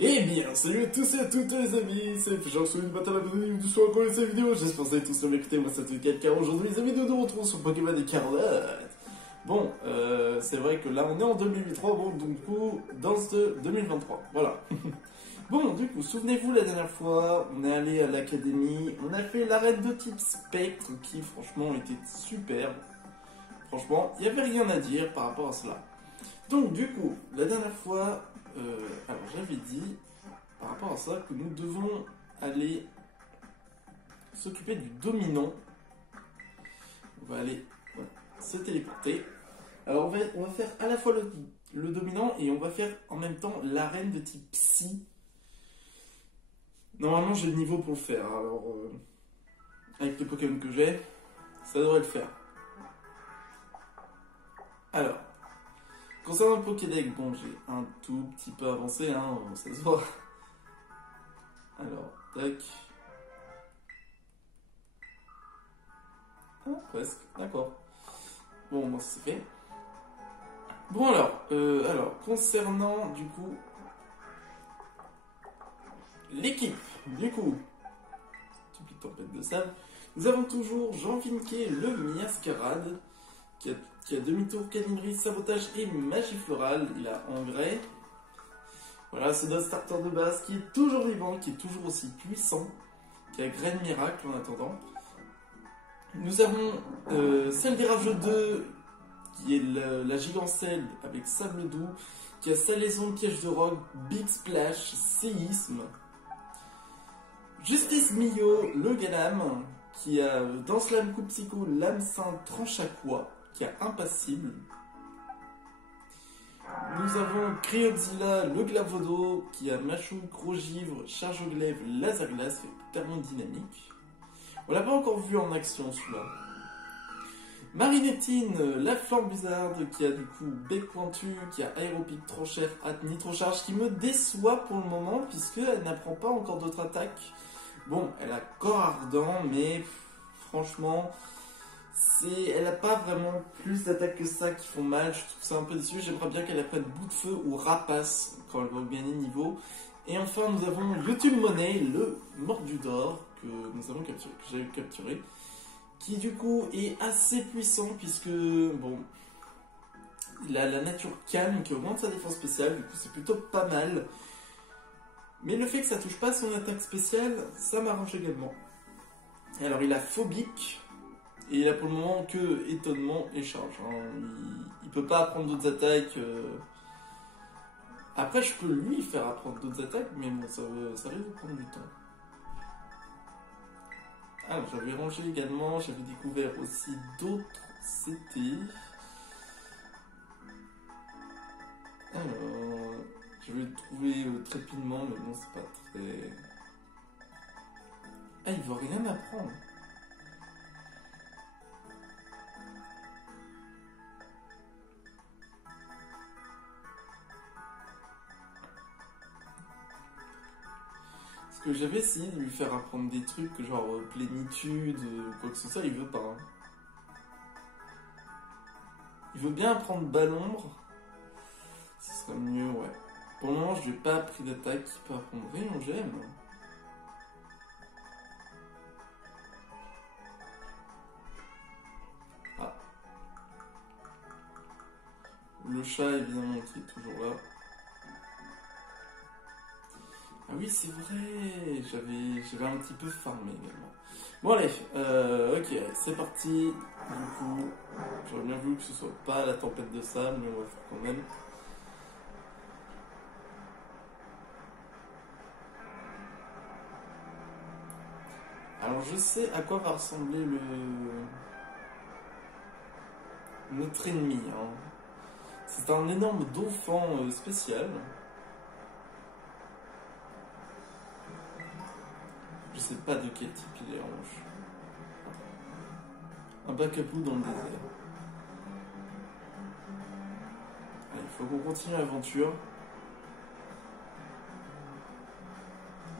Eh bien, salut à tous et à toutes les amis, c'est Jean sur une bataille à la bienvenue du soir encore cette vidéo. J'espère que vous avez tous bien écouté, moi c'est Ted car aujourd'hui les amis nous nous retrouvons sur Pokémon Écarlate. Bon, c'est vrai que là on est en 2003, bon donc du coup dans ce 2023, voilà. Bon, du coup, souvenez-vous la dernière fois, on est allé à l'académie, on a fait l'arène de type spectre qui franchement était superbe. Franchement, il n'y avait rien à dire par rapport à cela. Donc du coup, la dernière fois, alors j'avais dit par rapport à ça que nous devons aller s'occuper du dominant. On va aller se téléporter. Alors on va faire à la fois le dominant et on va faire en même temps l'arène de type psy. Normalement j'ai le niveau pour le faire, alors avec les Pokémon que j'ai, ça devrait le faire. Alors, concernant le Pokédex, bon j'ai un tout petit peu avancé, hein, ça se voit. Alors, tac. Ah, presque, d'accord. Bon, moi c'est fait. Bon alors, concernant du coup l'équipe, du coup, petite tempête de sable, nous avons toujours Jean Vinquet, le Miascarade, qui a demi-tour, calibri, sabotage et magie florale. Il a engrais. Voilà, c'est notre starter de base qui est toujours vivant, qui est toujours aussi puissant, qui a graine miracle en attendant. Nous avons celle des rageux 2, qui est la gigancelle avec sable doux, qui a salaison, piège de roc, big splash, séisme. Justice Mio, le Galam, qui a dans Slam coup psycho, l'âme sainte tranche à quoi, qui a impassible. Nous avons Cryoxila, le Glavodo, qui a Machou, Gros Givre, Charge au glaive, Laser Glace, thermodynamique. On l'a pas encore vu en action celui-là. Marinettine, la flamme bizarre, qui a du coup bec pointu, qui a aéropique trop cher, nitrocharge, qui me déçoit pour le moment, puisqu'elle n'apprend pas encore d'autres attaques. Bon, elle a corps ardent, mais franchement, elle n'a pas vraiment plus d'attaques que ça qui font mal. Je trouve ça un peu déçu. J'aimerais bien qu'elle apprenne bout de feu ou rapace quand elle va gagner niveau. Et enfin, nous avons YouTube Money, le mordu d'or que nous avons capturé, que j'ai capturé, qui du coup est assez puissant puisque bon, il a la nature calme qui augmente sa défense spéciale. Du coup, c'est plutôt pas mal. Mais le fait que ça touche pas son attaque spéciale, ça m'arrange également. Alors, il a phobique. Et il a pour le moment que étonnement et charge. Hein. Il peut pas apprendre d'autres attaques. Après, je peux lui faire apprendre d'autres attaques, mais bon, ça risque de prendre du temps. Alors, j'avais rangé également, j'avais découvert aussi d'autres CT. Alors, je vais le trouver trépidement, mais bon, c'est pas très... Ah, il veut rien apprendre. Que j'avais essayé de lui faire apprendre des trucs genre plénitude ou quoi que ce soit, il veut pas. Hein. Il veut bien apprendre bas l'ombre, ce serait mieux, ouais. Pour le moment, je lui ai pas appris d'attaque, il peut apprendre rien, j'aime. Ah. Le chat, évidemment, qui est toujours là. Ah oui, c'est vrai, j'avais un petit peu farmé également. Bon allez, ok, c'est parti. Du coup, j'aurais bien voulu que ce soit pas la tempête de sable, mais on va faire quand même. Alors je sais à quoi va ressembler notre ennemi. Hein. C'est un énorme dauphin spécial. Je sais pas de quel type il est en rouge. Un bacapou dans le désert. Allez, il faut qu'on continue l'aventure.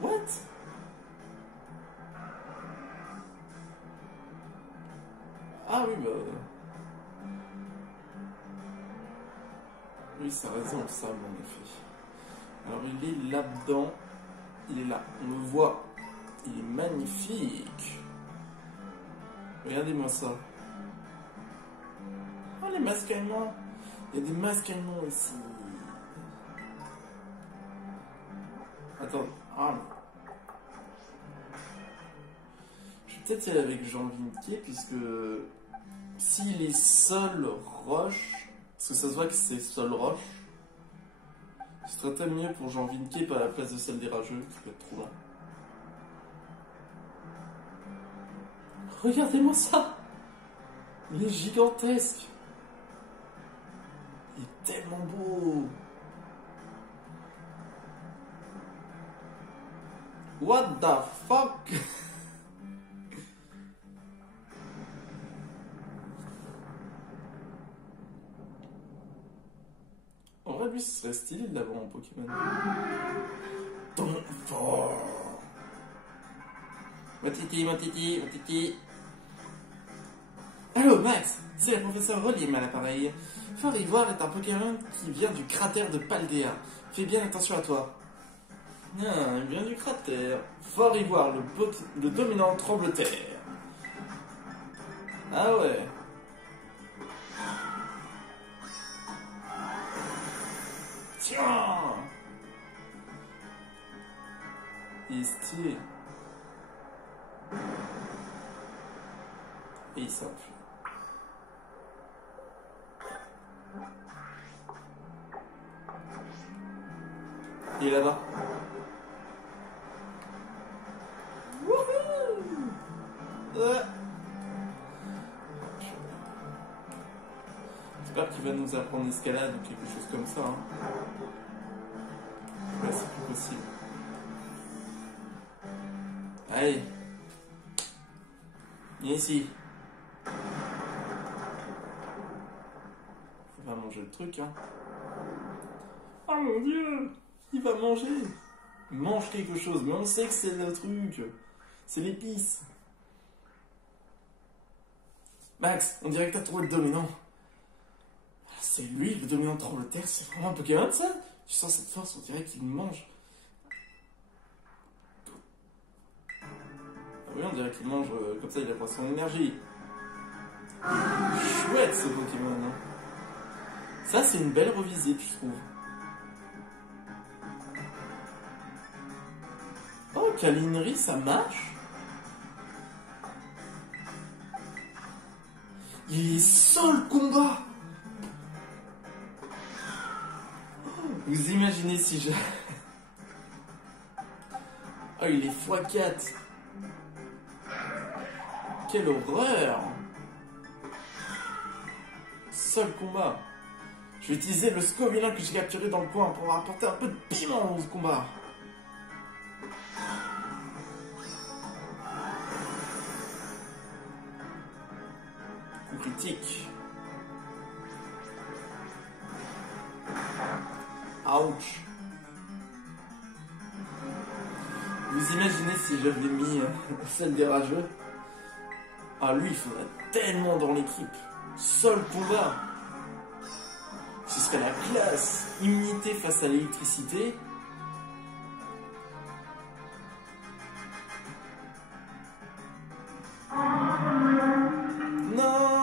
What? Ah oui, bah... Oui, ça a raison, le sable en effet. Alors il est là-dedans. Il est là. On le voit. Il est magnifique. Regardez-moi ça. Oh, les masques allemands. Il y a des masques allemands ici. Attends. Ah. Je vais peut-être y aller avec Jean Vinquet, puisque s'il est sol roche, parce que ça se voit que c'est sol roche, ce serait peut-être mieux pour Jean Vinquet pas à la place de celle des rageux, qui peut être trop lent. Regardez-moi ça! Il est gigantesque! Il est tellement beau! What the fuck? En vrai, lui, ce serait stylé de l'avoir en Pokémon. Ton fort! Mon titi. Allô, Max, c'est le professeur Rolim à l'appareil. Fort Ivoire est un Pokémon qui vient du cratère de Paldea. Fais bien attention à toi. Ah, il vient du cratère. Fort Ivoire, le dominant tremble-terre. Ah ouais. Tiens! Il est stylé. Et il s'enfuit. Il est là-bas. J'espère qu'il va nous apprendre l'escalade ou quelque chose comme ça. Hein. Ouais, c'est plus possible. Allez. Viens ici. Il va manger le truc, hein. Oh mon dieu! Il va manger! Il mange quelque chose, mais on sait que c'est le truc. C'est l'épice. Max, on dirait que t'as trouvé le dominant. C'est lui, le dominant tremble-terre. C'est vraiment un Pokémon, ça? Tu sens cette force, on dirait qu'il mange. Ah oui, on dirait qu'il mange comme ça, il apprend son énergie. Chouette ce Pokémon, hein. Ça, c'est une belle revisite, je trouve. Oh, Câlinerie, ça marche. Il est seul combat. Vous imaginez si je... Oh, il est x4. Quelle horreur. Seul combat. Je vais utiliser le Scovillain que j'ai capturé dans le coin pour apporter un peu de piment au combat. Coup critique. Ouch. Vous imaginez si j'avais mis celle des rageux? Ah, lui, il faudrait tellement dans l'équipe. Seul combat. Ce serait la classe. Immunité face à l'électricité. Non.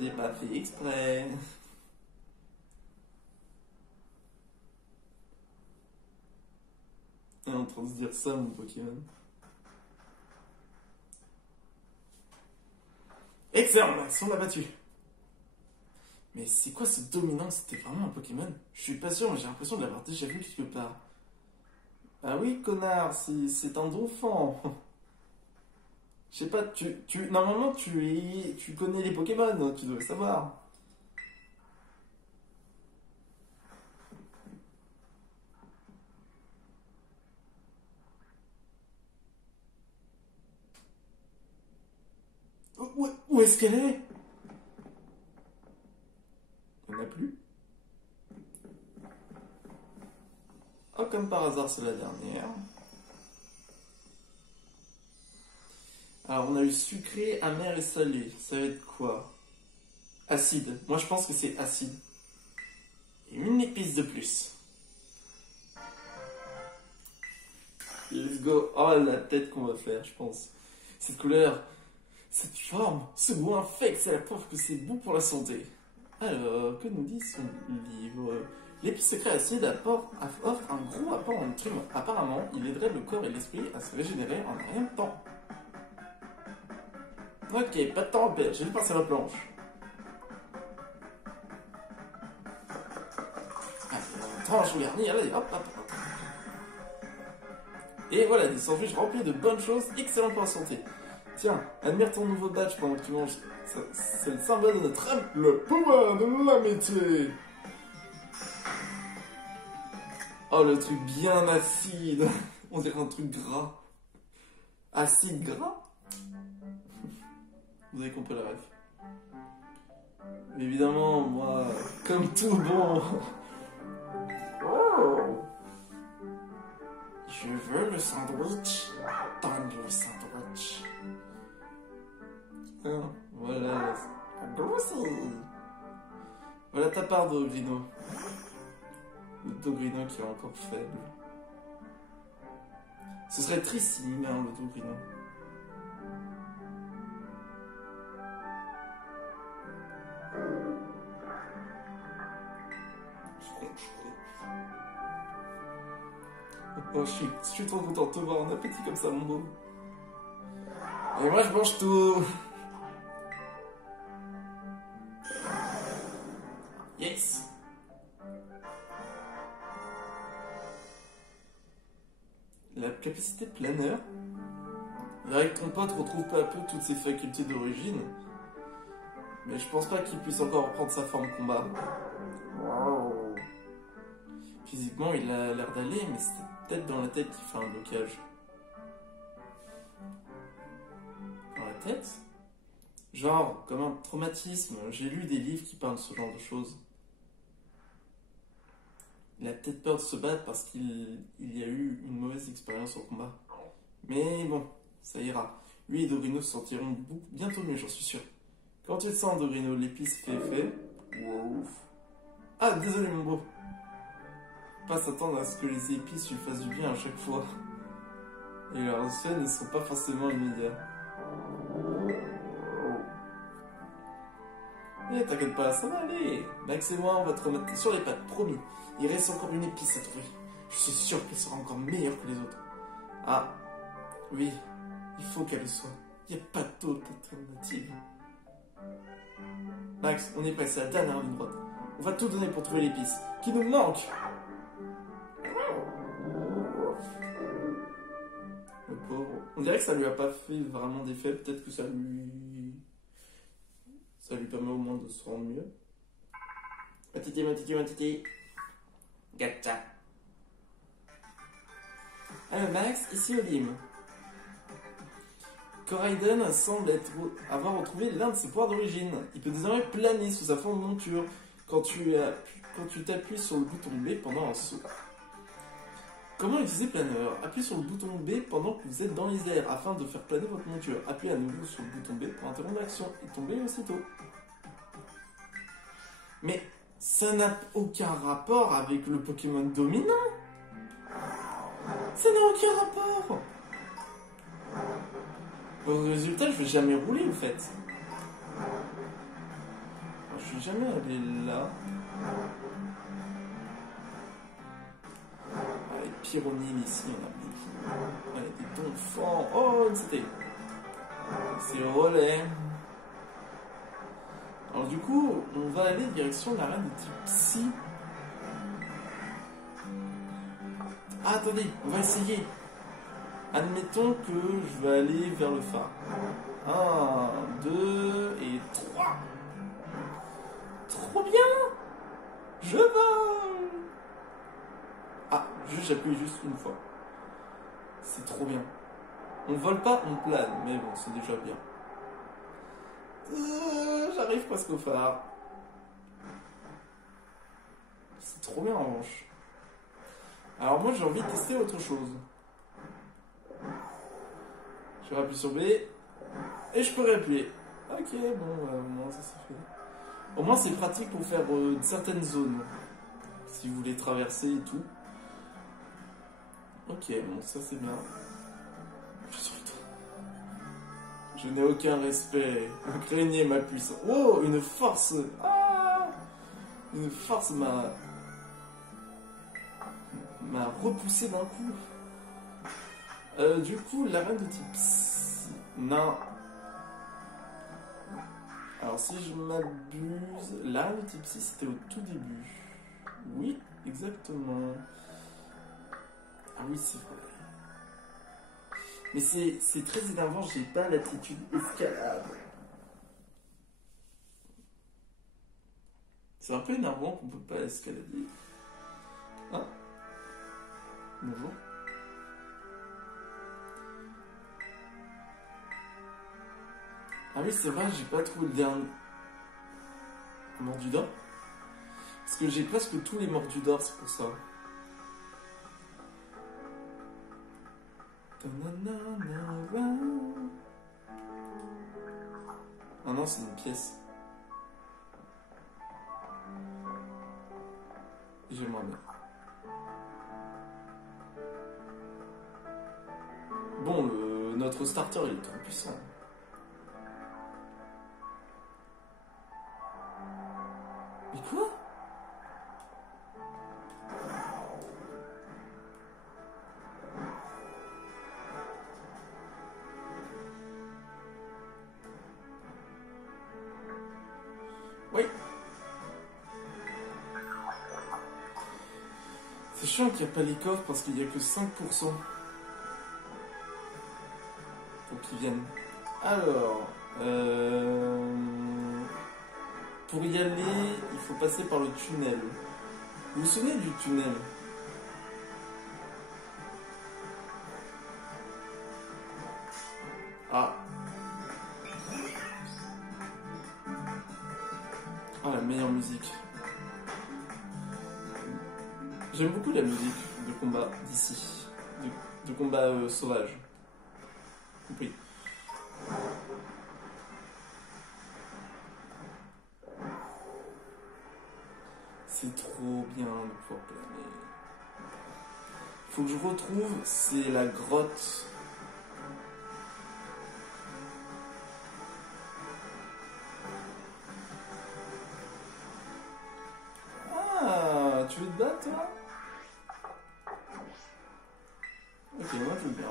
J'ai pas fait exprès. On est en train de se dire ça, mon Pokémon. Excellent, Max, on l'a battu. Mais c'est quoi ce dominant? C'était vraiment un Pokémon? Je suis pas sûr, mais j'ai l'impression de l'avoir déjà vu quelque part. Ah oui, connard, c'est un dauphin. Je sais pas, normalement tu connais les Pokémon, tu dois savoir. Où est-ce qu'elle est? Il n'y en a plus. Oh, comme par hasard, c'est la dernière. Alors, on a eu sucré, amer et salé. Ça va être quoi? Acide. Moi, je pense que c'est acide. Et une épice de plus. Let's go. Oh, la tête qu'on va faire, je pense. Cette couleur, cette forme, ce goût infect, c'est la preuve que c'est bon pour la santé. Alors, que nous dit son livre? L'épice secret acide offre un gros apport en nutriments. Apparemment, il aiderait le corps et l'esprit à se régénérer en rien de temps. Ok, pas de temps à perdre, j'ai vu passer la planche. Allez, tranche ou garni, allez, hop, hop, hop. Et voilà, des sandwichs remplis de bonnes choses, excellents pour la santé. Tiens, admire ton nouveau badge pendant que tu manges. C'est le symbole de notre âme, le pouvoir de l'amitié. Oh, le truc bien acide. On dirait un truc gras. Acide gras? Vous avez compris la ref. Évidemment, moi, comme tout bon. Oh. Je veux le sandwich. Donne le sandwich. Ah, voilà. Voilà ta part, Dogrino. Le Dogrino qui est encore faible. Ce serait triste s'il meurt, le Dogrino. Oh, je suis trop content de te voir en appétit comme ça, mon beau. Et moi, je mange tout. Yes. La capacité planeur. Avec ton pote retrouve peu à peu toutes ses facultés d'origine. Mais je pense pas qu'il puisse encore reprendre sa forme combat. Wow. Physiquement, il a l'air d'aller, mais c'est peut-être dans la tête qui fait un blocage. Dans la tête? Genre, comme un traumatisme, j'ai lu des livres qui parlent de ce genre de choses. Il a peut-être peur de se battre parce qu'il y a eu une mauvaise expérience au combat. Mais bon, ça ira. Lui et Dogrino se sentiront bientôt mieux, j'en suis sûr. Quand tu te sens, Dogrino, l'épice fait effet. Wow. Ah, désolé mon beau. Pas s'attendre à ce que les épices lui fassent du bien à chaque fois. Et leurs effets ne sont pas forcément immédiats. Eh, t'inquiète pas, ça va aller. Max et moi, on va te remettre sur les pattes, promis. Il reste encore une épice à trouver. Je suis sûr qu'elle sera encore meilleure que les autres. Ah, oui, il faut qu'elle le soit. Il n'y a pas d'autre alternative. Max, on est prêt, c'est la dernière ligne droite. On va tout donner pour trouver l'épice qui nous manque. Le pauvre. On dirait que ça lui a pas fait vraiment d'effet. Peut-être que ça lui permet au moins de se rendre mieux. Matiti, matiti, matiti. Gacha. Alors Max, ici Olim. Koraiden semble avoir retrouvé l'un de ses pouvoirs d'origine. Il peut désormais planer sous sa forme de monture quand tu t'appuies sur le bouton B pendant un saut. Comment utiliser planeur? Appuyez sur le bouton B pendant que vous êtes dans les airs afin de faire planer votre monture. Appuyez à nouveau sur le bouton B pour interrompre l'action et tomber aussitôt. Mais ça n'a aucun rapport avec le Pokémon dominant. Ça n'a aucun rapport. Au résultat, je vais jamais rouler en fait. Je vais jamais aller là. Allez, Pyronil ici, on a des... Allez, des donfants. Oh, c'était... C'est relais. Alors du coup, on va aller direction la reine de type Psy. Ah, attendez, on va essayer. Admettons que je vais aller vers le phare. 1, 2 et 3. Trop bien. Je vole. Ah, j'appuie juste une fois. C'est trop bien. On vole pas, on plane, mais bon, c'est déjà bien. J'arrive presque au phare. C'est trop bien en revanche. Alors moi j'ai envie de tester autre chose. Je rappuie sur B et je peux réappuyer. Ok, bon, au moins ça c'est fait. Au moins c'est pratique pour faire certaines zones. Si vous voulez traverser et tout. Ok, bon ça c'est bien. Je suis sur le toit. Je n'ai aucun respect. Vous craignez ma puissance. Oh, une force. Ah, une force m'a repoussé d'un coup. Du coup, l'arène de type psy. Non. Alors si je m'abuse, l'arène de type psy c'était au tout début. Oui, exactement. Ah oui, c'est vrai. Mais c'est très énervant, j'ai pas l'attitude escalade. C'est un peu énervant qu'on peut pas escalader. Hein? Bonjour. Ah oui, c'est vrai, j'ai pas trouvé le dernier. Mordu d'or? Parce que j'ai presque tous les mordus d'or, c'est pour ça. Ah non, c'est une pièce. J'aimerais bien. Bon, notre starter il est trop puissant. Mais quoi? Oui. C'est chiant qu'il n'y a pas les coffres parce qu'il n'y a que 5% pour qu'ils viennent. Alors, pour y aller, il faut passer par le tunnel. Vous vous souvenez du tunnel? Ah. Ah, la meilleure musique. J'aime beaucoup la musique de combat d'ici. De combat sauvage. Oui. C'est trop bien de pouvoir planer. Faut que je retrouve, c'est la grotte. Ah, tu veux te battre toi? Ok, moi je veux bien.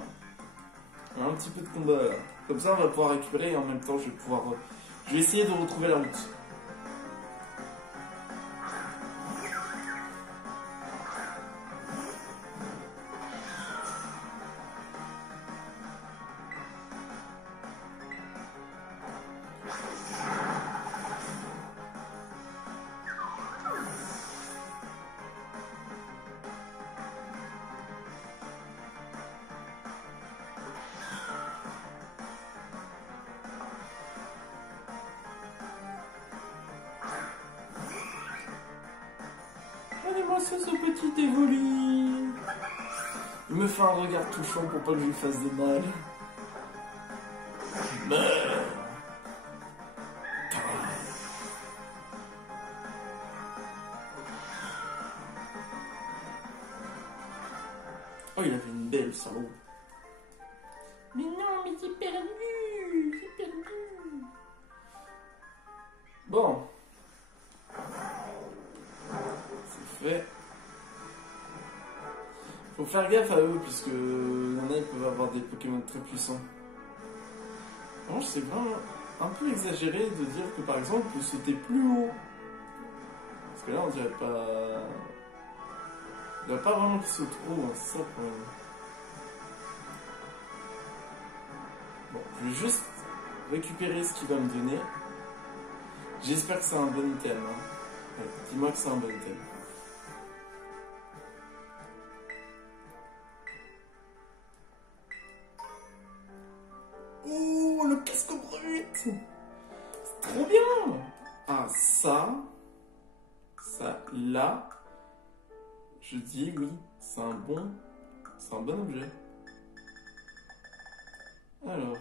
On a un petit peu de combat là. Comme ça on va pouvoir récupérer et en même temps je vais pouvoir... Je vais essayer de retrouver la route. Allez-moi ça, ce petit évolu. Il me fait un regard touchant pour pas que je lui fasse de mal. Meurs. Oh, il avait une belle salaud. Mais non, mais j'ai perdu. J'ai perdu. Bon. C'est fait. Faut faire gaffe à eux, puisque il y en a, ils peuvent avoir des Pokémon très puissants. Bon, c'est vraiment un peu exagéré de dire que par exemple, on peut sauter plus haut. Parce que là, on dirait pas. Il n'y a pas vraiment qui saute haut, hein, c'est ça le problème. Bon, je vais juste récupérer ce qu'il va me donner. J'espère que c'est un bon item. Hein. Ouais, dis-moi que c'est un bon item. Oh, le casque brut! C'est trop bien! Ah, ça, là, je dis oui, c'est un bon objet. Alors,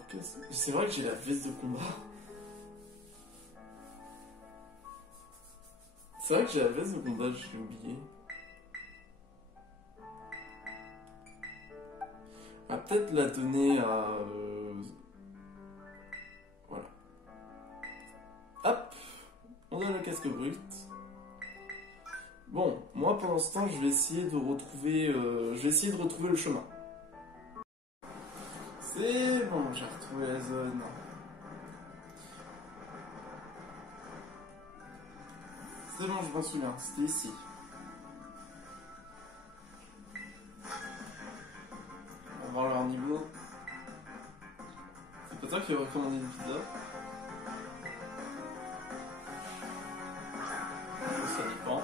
c'est vrai que j'ai la veste de combat. C'est vrai que j'ai la veste de combat, je l'ai oublié. On va peut-être la donner à... Voilà. Hop, on donne le casque brut. Bon, moi pendant ce temps, je vais essayer de retrouver, le chemin. C'est bon, j'ai retrouvé la zone. C'est bon, je m'en souviens, c'était ici. On va voir leur niveau. C'est pas toi qui as recommandé une pizza? Ça dépend.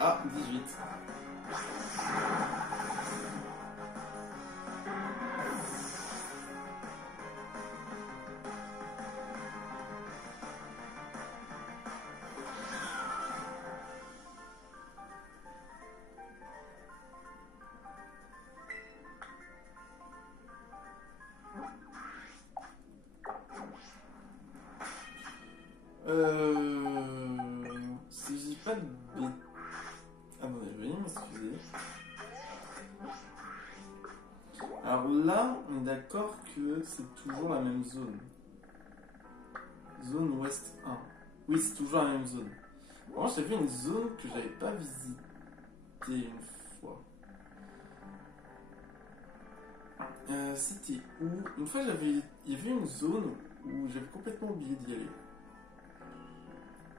Ah, 18. Si je dis pas de bêtises... Attendez, veuillez m'excuser. Alors là, on est d'accord que c'est toujours la même zone. Zone ouest 1. Oui, c'est toujours la même zone. Moi, j'ai vu une zone que j'avais pas visitée une fois. C'était où? Une fois, il y avait une zone où j'avais complètement oublié d'y aller.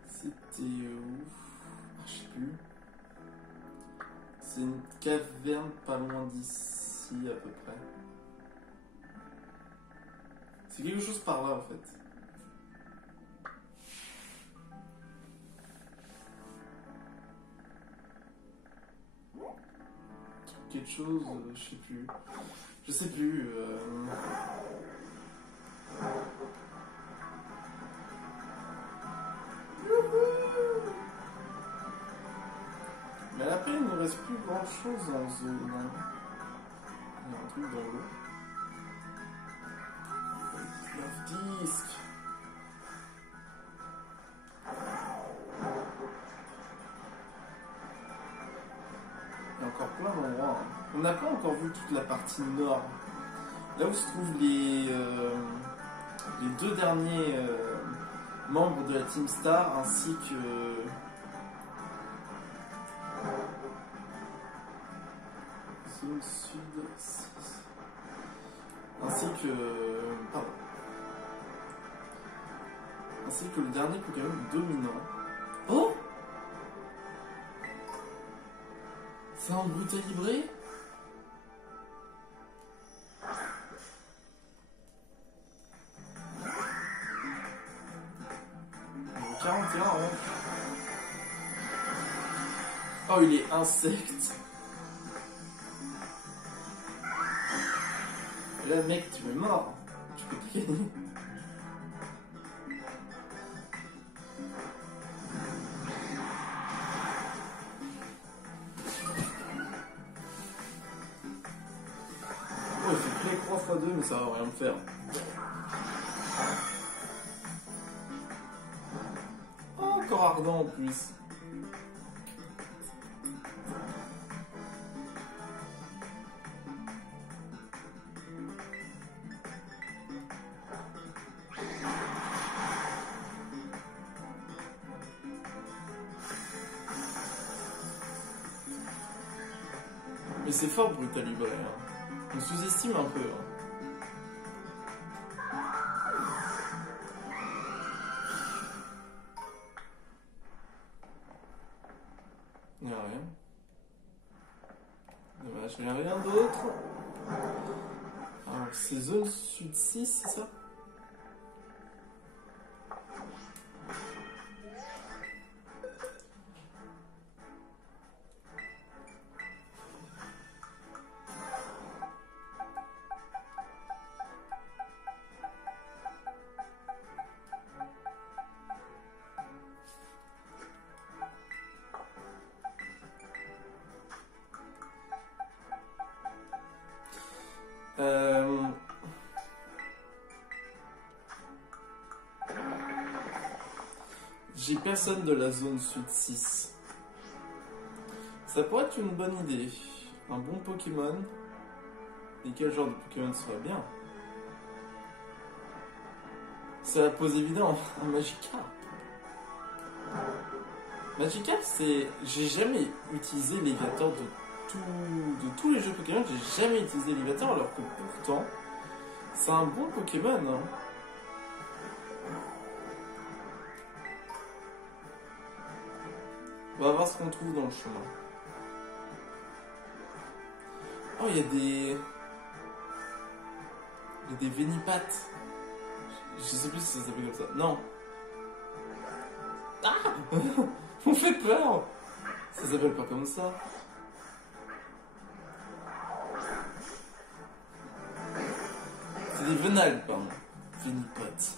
C'était où? Ah, je sais plus. C'est une caverne pas loin d'ici à peu près. C'est quelque chose par là en fait. Quelque chose, je sais plus. Je sais plus. Mais après, il ne nous reste plus grand chose en zone. Hein. Il y a un truc dans l'eau. 9 disques. Il y a encore plein d'endroits. Hein. On n'a pas encore vu toute la partie nord. Là où se trouvent les deux derniers membres de la Team Star ainsi que zone sud 6 ainsi que pardon ainsi que le dernier Pokémon dominant. Oh, c'est un Brutalibré. 41, hein. Oh, il est insecte. Et là, mec, tu es mort. Tu peux te gagner. Oh, il fait clé 3 x 2, mais ça va rien me faire. Oh, encore ardent en plus. Mais c'est fort Brutalibré, hein. On sous-estime un peu. Hein. Il n'y a rien. Dommage, il n'y a rien d'autre. Alors, c'est zone sud 6, c'est ça? J'ai personne de la zone sud 6. Ça pourrait être une bonne idée. Un bon Pokémon. Et quel genre de Pokémon serait bien? Ça la pose évident. Un Magikarp. Magikarp, c'est... J'ai jamais utilisé l'élévateur de tous les jeux Pokémon. J'ai jamais utilisé l'élévateur alors que pourtant, c'est un bon Pokémon. Hein. On va voir ce qu'on trouve dans le chemin. Oh, il y a des... Il y a des Vénipates. Je sais plus si ça s'appelle comme ça. Non. Ah on fait peur. Ça s'appelle pas comme ça. C'est des Venagles, pardon. Vénipates.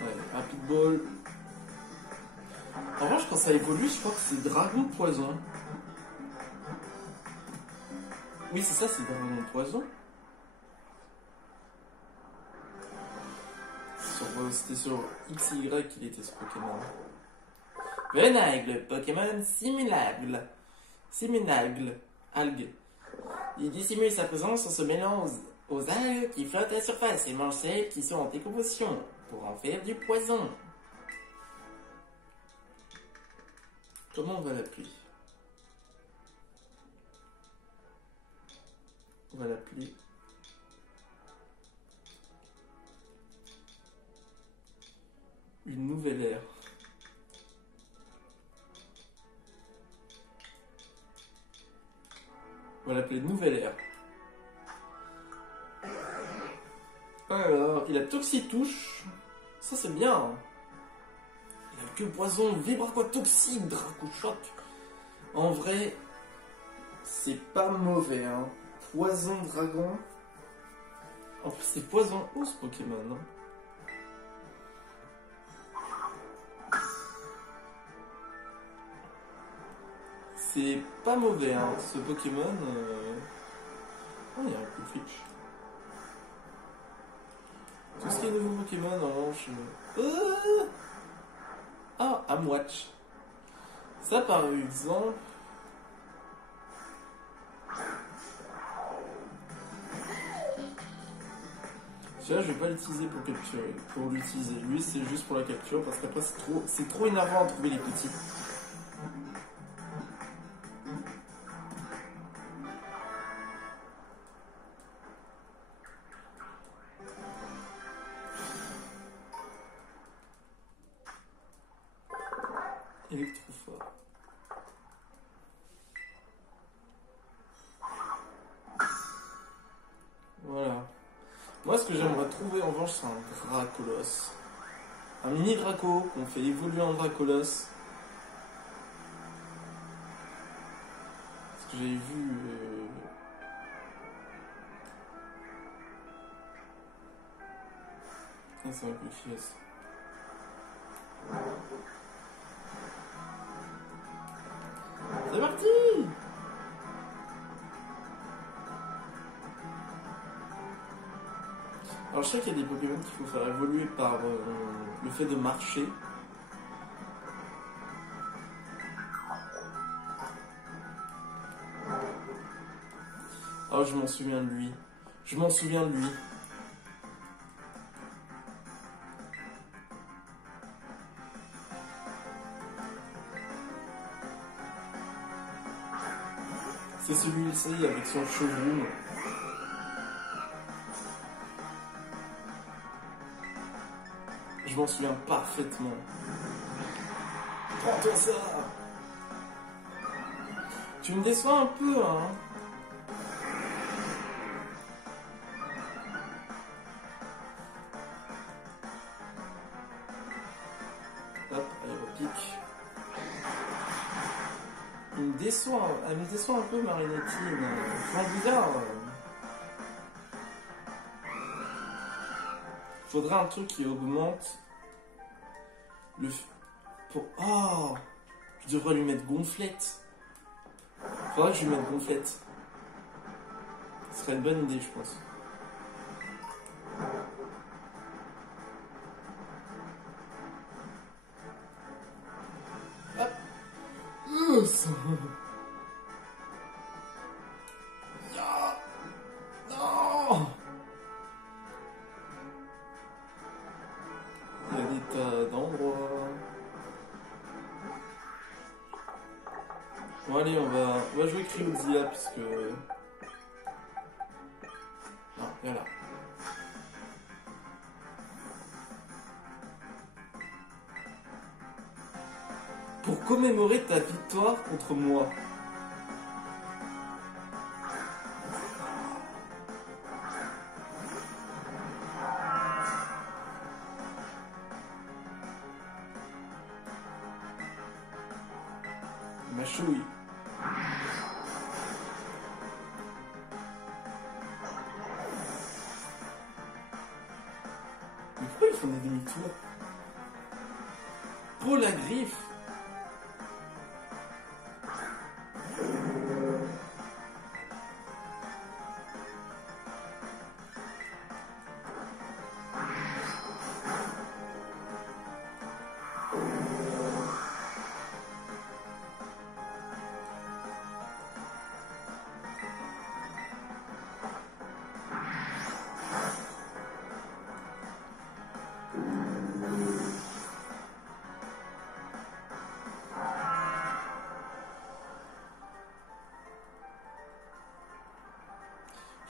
Ouais, Rapid Ball. En revanche, quand ça évolue, je crois que c'est Dragon Poison. Oui, c'est ça, c'est Dragon Poison. C'était sur XY qu'il était ce Pokémon. Venagle, Pokémon Siminagle. Siminagle, algue. Il dissimule sa présence en se mêlant aux algues qui flottent à la surface et mange celles qui sont en décomposition pour en faire du poison. Comment on va l'appeler? On va l'appeler une nouvelle ère. On va l'appeler nouvelle ère. Alors, il a Toxitouche. Ça c'est bien. Il a que poison, Vibraquois toxique, Dracochoc. En vrai, c'est pas mauvais, hein. Poison dragon. En plus, c'est poison haut ce Pokémon, hein. C'est pas mauvais, hein, ce Pokémon. Oh, il y a un coup de fiche. Tout ce qui est nouveau Pokémon, en revanche. Ah, Amwatch. Ça, par exemple. Celui-là, je vais pas l'utiliser pour capturer. Pour l'utiliser. Lui, c'est juste pour la capture parce qu'après, c'est trop énervant à trouver les petits. Électrophore. Voilà. Moi, ce que j'aimerais trouver en revanche, c'est un Dracolos. Un mini Draco qu'on fait évoluer en Dracolos. Parce que j'ai vu. Ah, c'est un peu fiesse. C'est parti! Alors je sais qu'il y a des Pokémon qu'il faut faire évoluer par le fait de marcher. Oh, je m'en souviens de lui. Je m'en souviens de lui. C'est celui-ci avec son chevron. Je m'en souviens parfaitement. Prends-toi ça! Tu me déçois un peu, hein? Hop, aéropique. Elle me déçoit un peu, Marinettine. Enfin, bizarre. Faudrait un truc qui augmente le... Oh! Je devrais lui mettre gonflette. Faudrait que je lui mette gonflette. Ce serait une bonne idée, je pense. tous. Ya. Non. Il y a des tas d'endroits. Bon allez, on va jouer Cryoxia puisque... Non, viens là. Pour commémorer ta victoire contre moi. Ma chouille. Mais pourquoi ils font des demi-tours? Pour la griffe.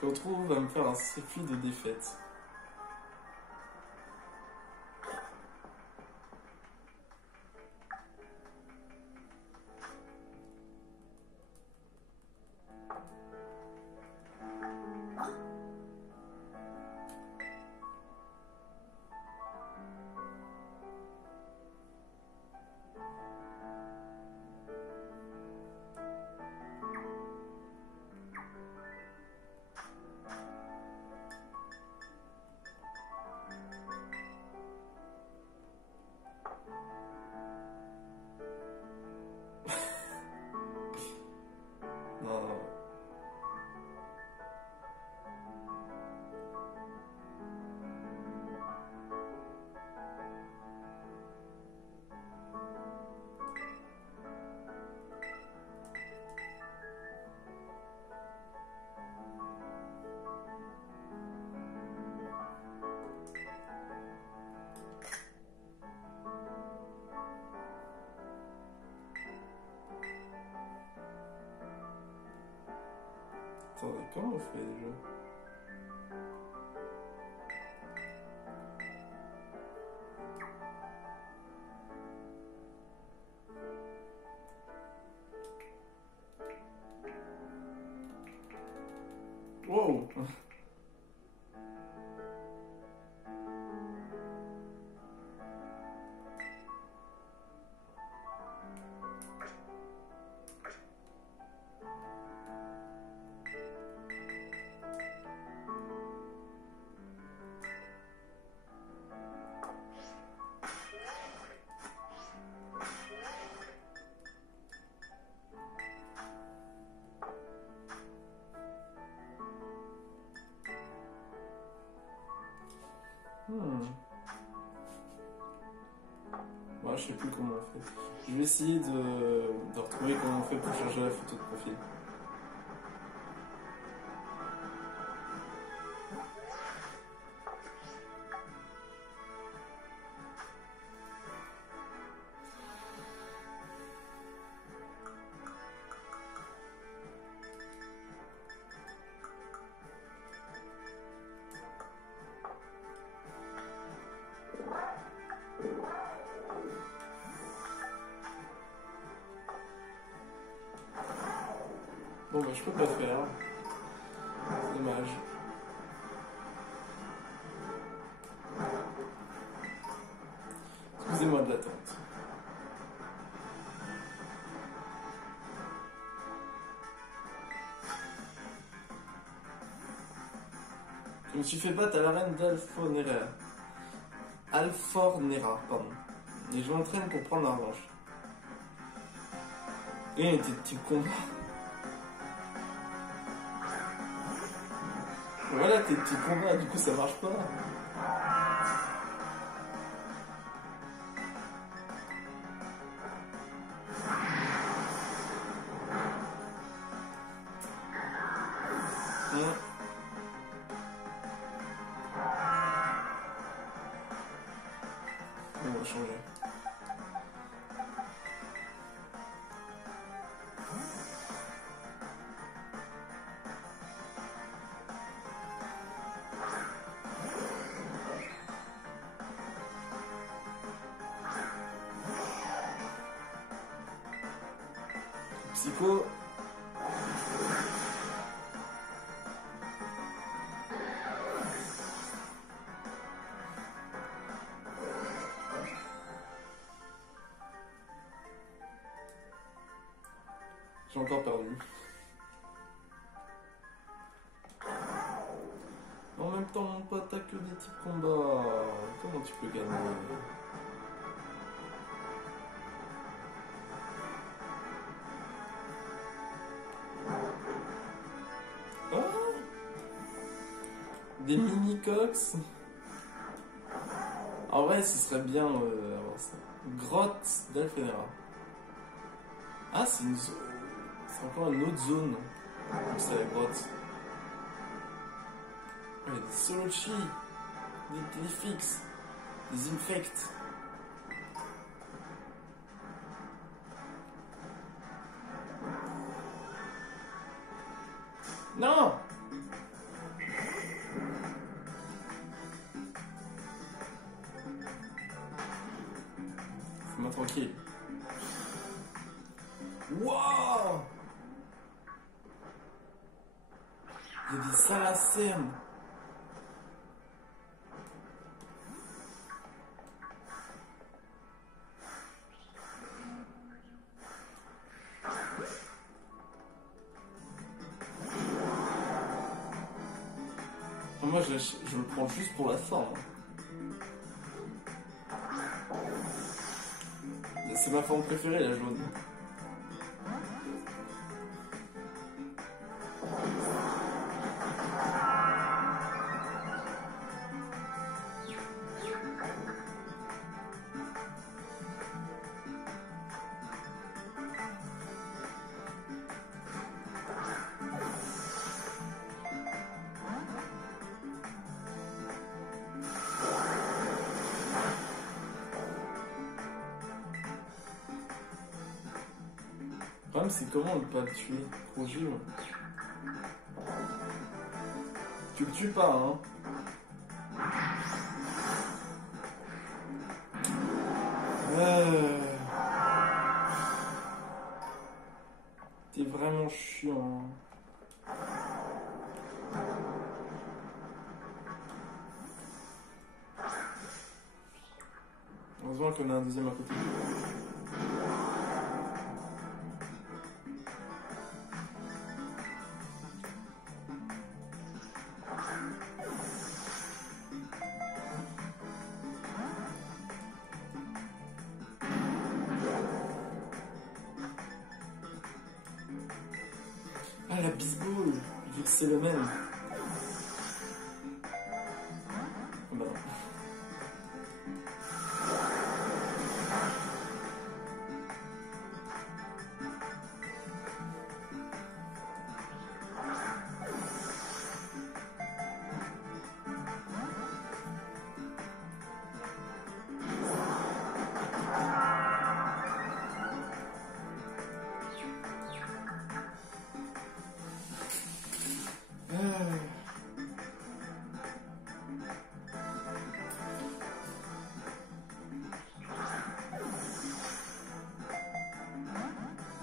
Je retrouve va me faire un circuit de défaite. Non. Attendez, comment on fait déjà? Wow! Moi, je sais plus comment on fait. Je vais essayer de retrouver comment on fait pour changer la photo de profil. Bon bah je peux pas faire. C'est dommage. Excusez-moi de l'attente. Je me suis fait battre à l'arène d'Alfornera. Alfornera, pardon. Et je m'entraîne pour prendre la revanche. Et des petits combats. Voilà tes petits combats, du coup ça marche pas. va changer. Psycho. J'ai encore perdu. En même temps, mon pote, t'as que des types combats. Comment tu peux gagner? Ah, des mini-cox. En vrai, ce serait bien avoir ça. Grotte d'Alfenera. Ah, c'est une zone. C'est encore une autre zone. C'est la grotte. Il y a des Solochi, des Telefix, des Infects. Non! Fais-moi tranquille. Wow! Il y a des Saracens. Moi, je le prends juste pour la forme. C'est ma forme préférée, la jaune. Le problème, c'est comment ne pas le tuer. Trop dur. Tu le tues pas, hein. T'es vraiment chiant. Heureusement qu'on a un deuxième à côté. Ah, la bisbole, vu que c'est le même. Bah non.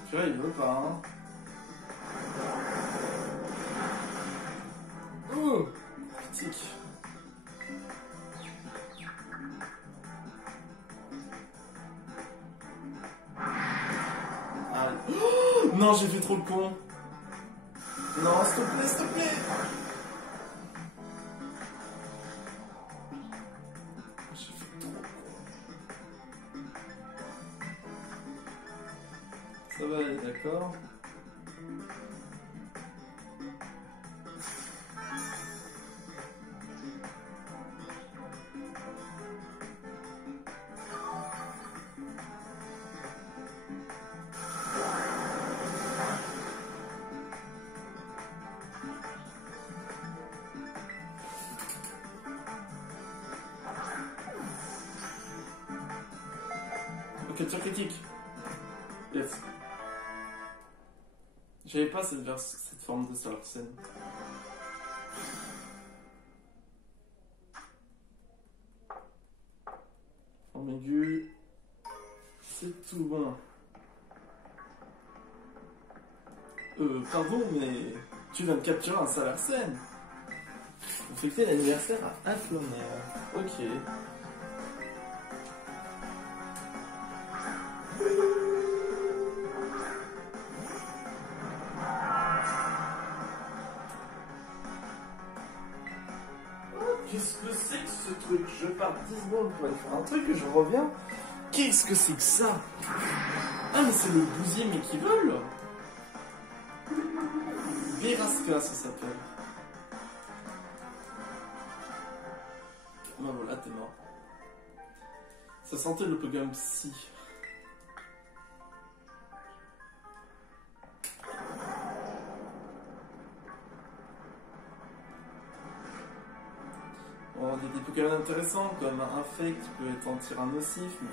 Tu vois, il veut pas, hein. Ouh, critique. Allez. Oh non, j'ai fait trop le con. Non, s'il te plaît, s'il te plaît. J'ai fait trop le con. Ça va aller, d'accord. capture critique. Yes. J'avais pas cette forme de Salarsen. Forme aiguë. C'est tout bon. Pardon, mais tu viens de capturer un Salarsen. Vous fêtez l'anniversaire à Inflomer. Ok. Qu'est-ce que c'est que ce truc? Je pars 10 secondes pour aller faire un truc et je reviens. Qu'est-ce que c'est que ça? Ah, mais c'est le 12e équivole. Veraska, ça s'appelle. Bah voilà, t'es mort. Ça sentait le Pokémon Psy. Bon, il y a des Pokémon intéressants comme un Infect qui peut être anti-nocif, mais...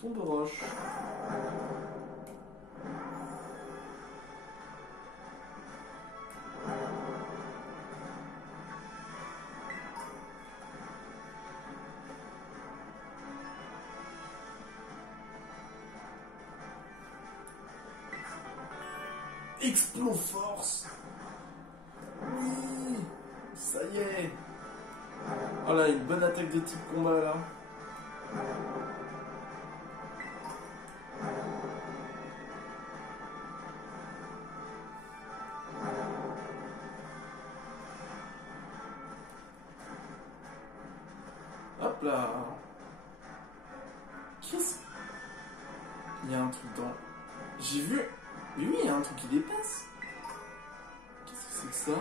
Tombe roche. Exploforce. Oui, ça y est. Oh là, une bonne attaque de type combat là. Hop là. Qu'est-ce... Il y a un truc dans... J'ai vu... Mais oui, il y a un truc qui dépasse. Qu'est-ce que c'est que ça?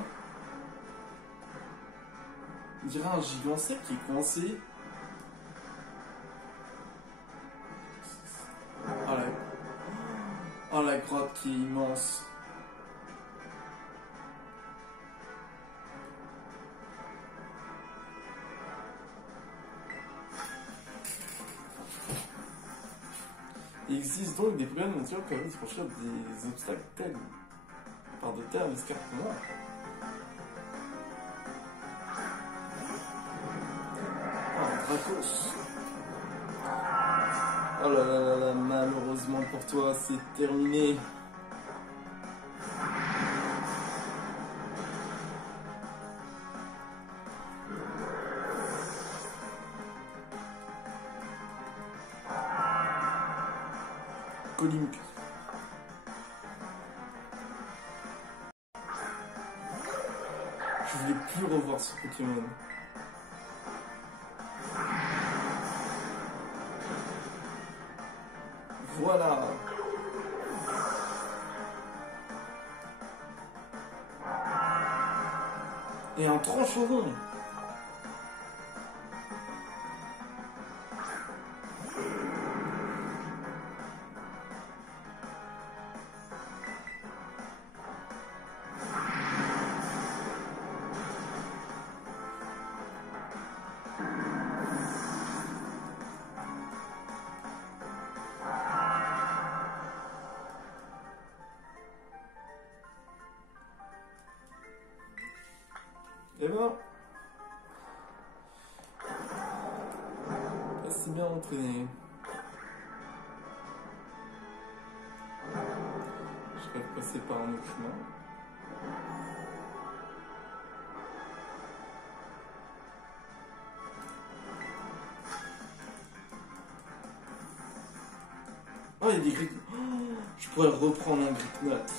On dirait un gigansec qui est coincé. Oh la grotte qui est immense. Il existe donc des Pokémon naturels qui permettent de franchir des obstacles tels par de tels escarpements. Oh, Dracos. Oh là là là là, malheureusement pour toi, c'est terminé. Colimque. Je voulais plus revoir ce Pokémon. Voilà. Et un trancheron. Et ben, pas si bien entraîné. Je vais passer par un autre chemin. Oh, il y a des grippes. Oh, je pourrais reprendre un grip-note.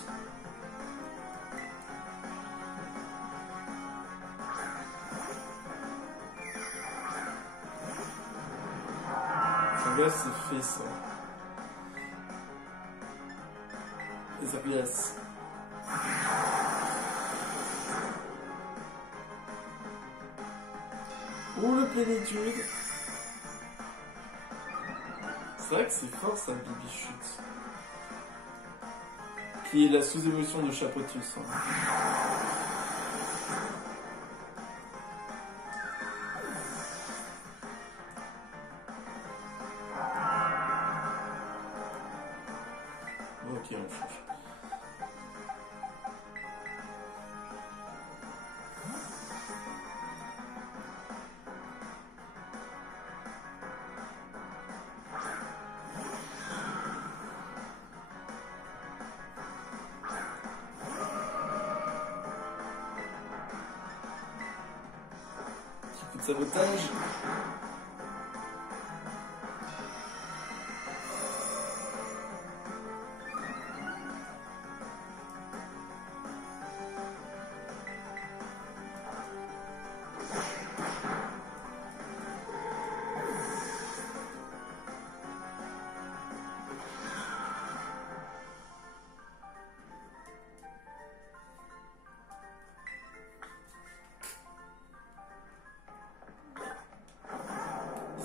Là, c'est fait ça. Les apias. Oh, le plénitude. C'est vrai que c'est fort ça, Bibichute. Qui est la sous-évolution de Chapotus. Hein. m'en fiche. Petit coup de sabotage.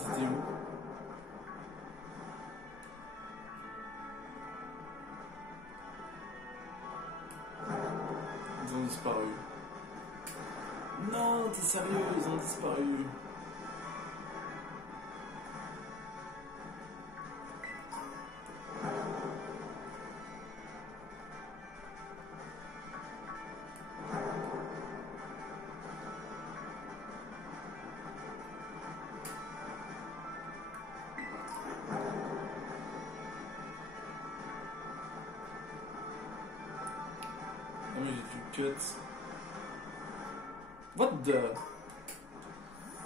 C'était où? Ils ont disparu. Non, t'es sérieux, ils ont disparu. Ah mais j'ai du cut. What the...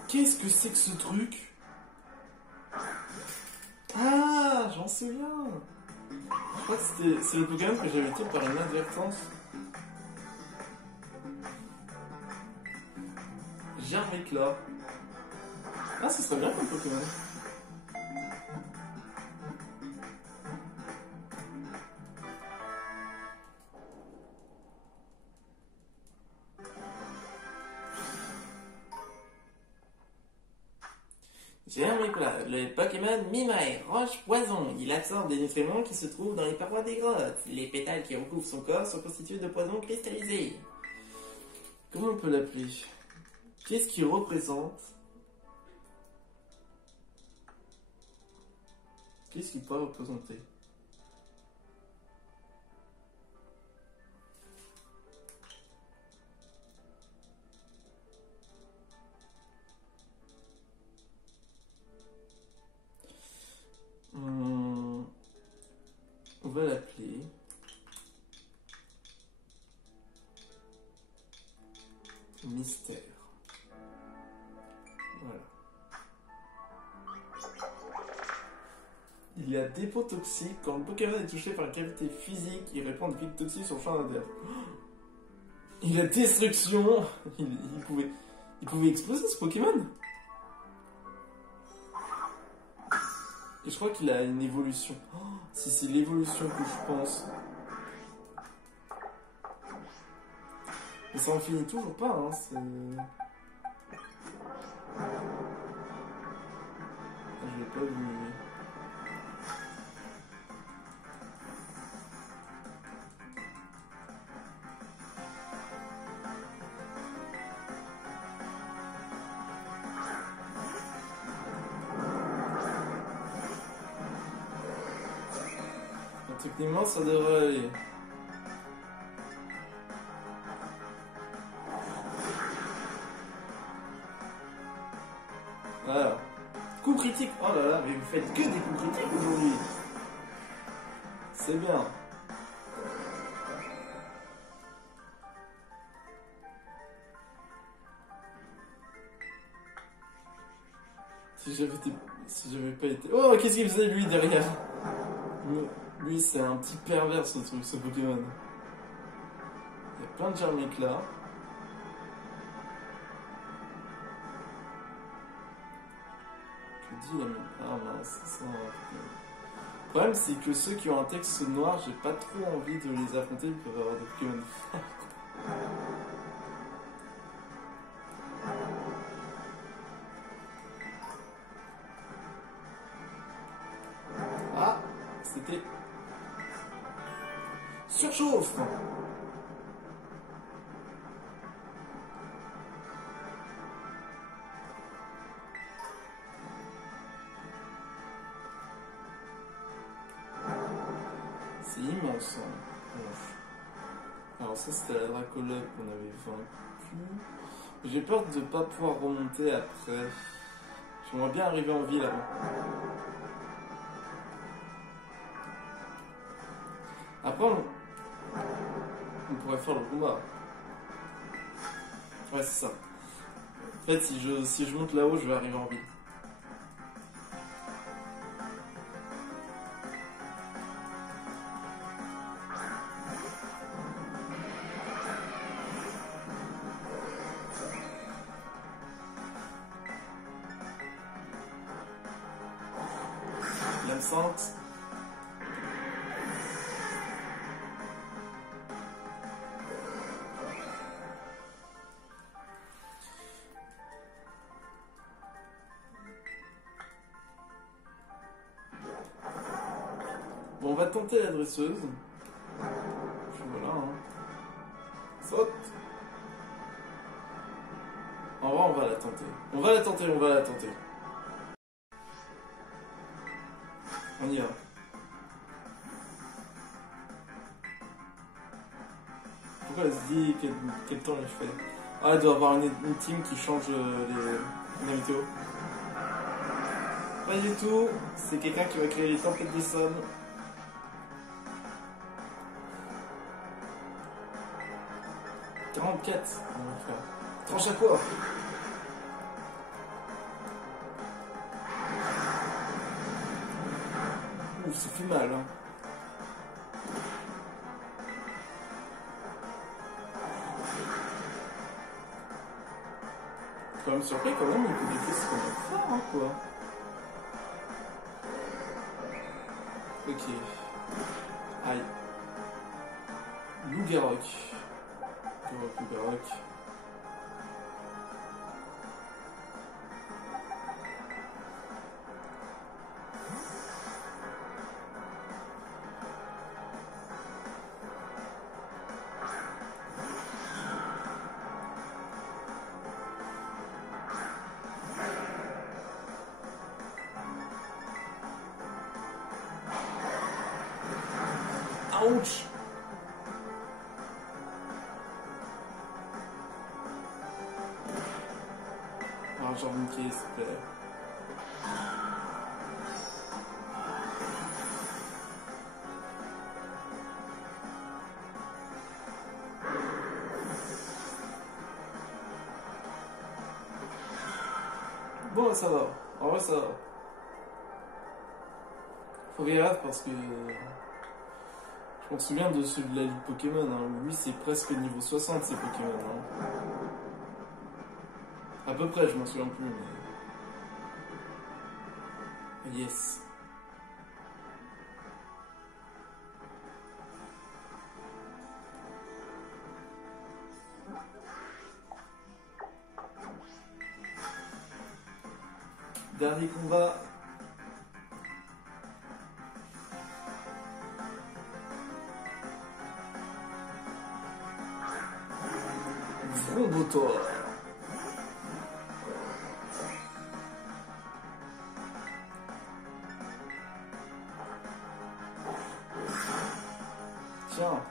Qu'est-ce que c'est que ce truc? Ah, j'en souviens. Je crois que c'est le Pokémon que j'avais été par inadvertance. Jarmikla. Ah, ce serait bien comme Pokémon. Jarmikla, le Pokémon Mimae, roche poison. Il absorbe des nutriments qui se trouvent dans les parois des grottes. Les pétales qui recouvrent son corps sont constitués de poison cristallisé. Comment on peut l'appeler? Qu'est-ce qu'il représente? Qu'est-ce qu'il peut représenter? On va l'appeler Mystère. Voilà. Il y a dépôt toxique. Quand le Pokémon est touché par une cavité physique, il répand des pics toxiques sur le champ adverse. Il a destruction. Il pouvait exploser ce Pokémon. Et je crois qu'il a une évolution. Oh, si c'est l'évolution que je pense. Mais ça en finit toujours pas, hein. C'est... Je l'ai pas vu. Techniquement, ça devrait aller. Voilà. Coup critique. Oh là là, mais vous faites que des coups critiques aujourd'hui. C'est bien. Si j'avais pas été... Oh, qu'est-ce qu'il faisait lui derrière? Lui, c'est un petit pervers ce truc, ce Pokémon. Il y a plein de Jarmikla. Que dit la... Ah mince, c'est ça. Le problème, c'est que ceux qui ont un texte noir, j'ai pas trop envie de les affronter, ils peuvent avoir des Pokémon. Ah, c'était... Surchauffe. C'est immense. Hein. Bon. Alors ça c'était la Dracolope qu'on avait vaincu. J'ai peur de ne pas pouvoir remonter après. J'aimerais bien arriver en ville avant. Après on pourrait faire le combat. Ouais c'est ça. En fait si je monte là-haut je vais arriver en ville. L'absinthe. Bon, on va tenter la dresseuse. Puis voilà, hein. Saute. En vrai, on va la tenter. On va la tenter, on va la tenter. On y va. Pourquoi elle se dit quel temps il fait? Ah, elle doit avoir une team qui change les météos. Pas du tout. C'est quelqu'un qui va créer les tempêtes des sommes. « 44. On va faire. Tranche à quoi? Ouh, ça fait mal, hein. Je suis quand même surpris quand même, il peut défier ce qu'on a fort, hein, quoi. Ok. Aïe. Loup-Garroc. Loup-Garroc. Ouch! Ah, j'ai envie de s'il te plaît. Bon, ça va. En vrai, ça va. Faut regarder parce que... Je me souviens de celui de la Ligue Pokémon, hein. Lui c'est presque niveau 60 ces Pokémon. Hein. À peu près, je m'en souviens plus, mais... Yes. Dernier combat. Vrobotor. Tiens.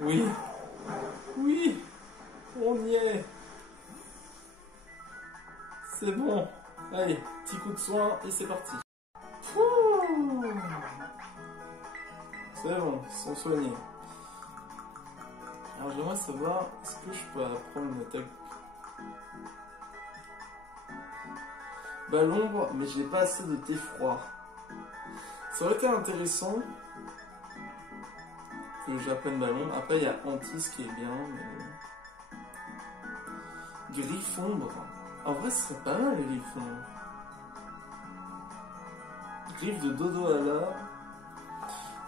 Oui. Oui. On y est. C'est bon. Allez, petit coup de soin et c'est parti. C'est bon, ils sont soignés. Alors j'aimerais savoir, est-ce que je peux apprendre une attaque? Bah l'ombre, mais je n'ai pas assez de thé froid. Ça aurait été intéressant que j'apprenne ballon. Après il y a Antis qui est bien, mais... Griffombre. En vrai ce serait pas mal les Griffons. Griffe de Dodo à la...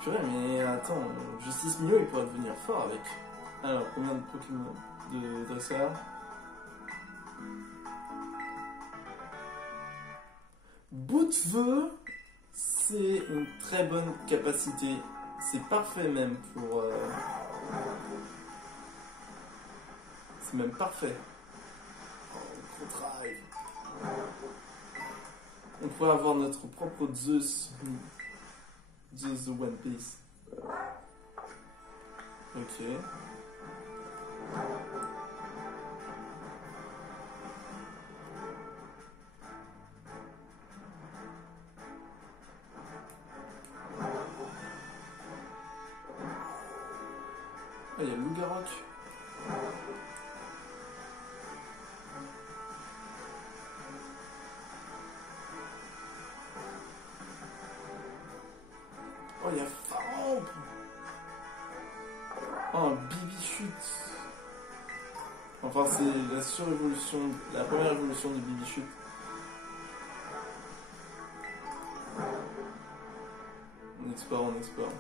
Purée mais attends, Justice Mio il pourrait devenir fort avec. Alors combien de Pokémon de dresseurs? Bout de feu, c'est une très bonne capacité. C'est parfait même C'est même parfait. Oh, gros drive. On pourrait avoir notre propre Zeus. Zeus de One Piece. Ok. Ah, il y a le loup-garou. Oh, il y a Pharaon. Oh, un Bibichute. Enfin, c'est la surévolution, la première évolution du Bibichute. On explore, on explore.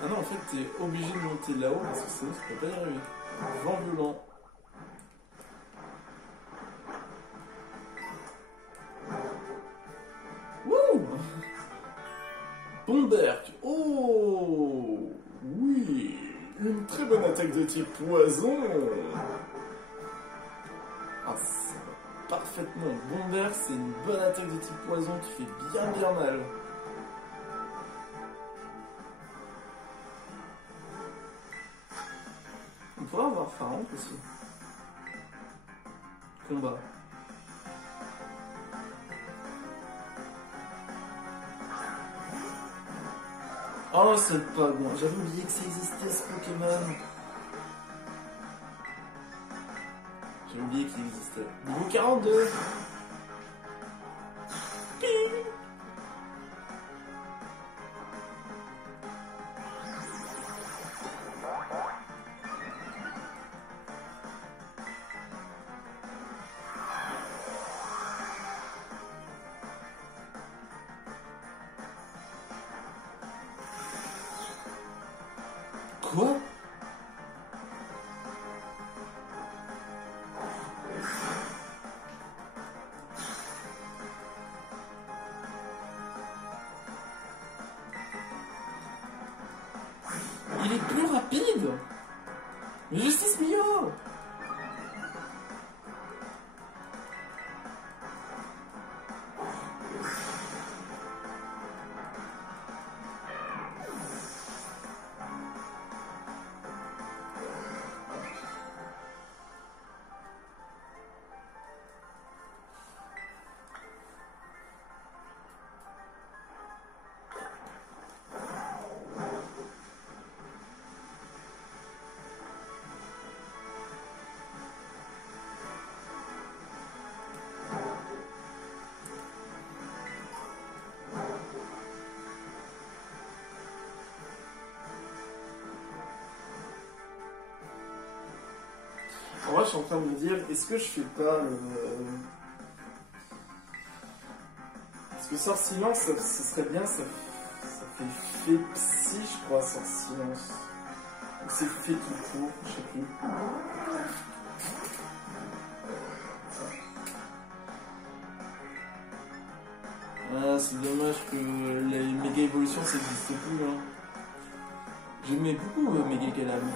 Ah non, en fait, t'es obligé de monter là-haut parce que sinon tu peux pas y arriver. Vent violent. Wouh! Bomberg. Oh! Oui! Une très bonne attaque de type poison! Ah, ça va parfaitement. Bomberg, c'est une bonne attaque de type poison qui fait bien mal. On pourrait avoir Pharaon aussi. Combat. Oh, c'est pas bon. J'avais oublié que ça existait ce Pokémon. J'ai oublié qu'il existait. Niveau 42. Ping. Quoi? Il est plus rapide. Mais Justice Mio. En vrai, je suis en train de me dire, est-ce que je fais pas le... Parce que Sort Silence, ce serait bien, ça fait psy, je crois, Sort Silence. Ou c'est fait tout court, je sais plus. Ah, c'est dommage que les méga évolutions, ça n'existe plus. Hein. J'aimais beaucoup Méga Calam.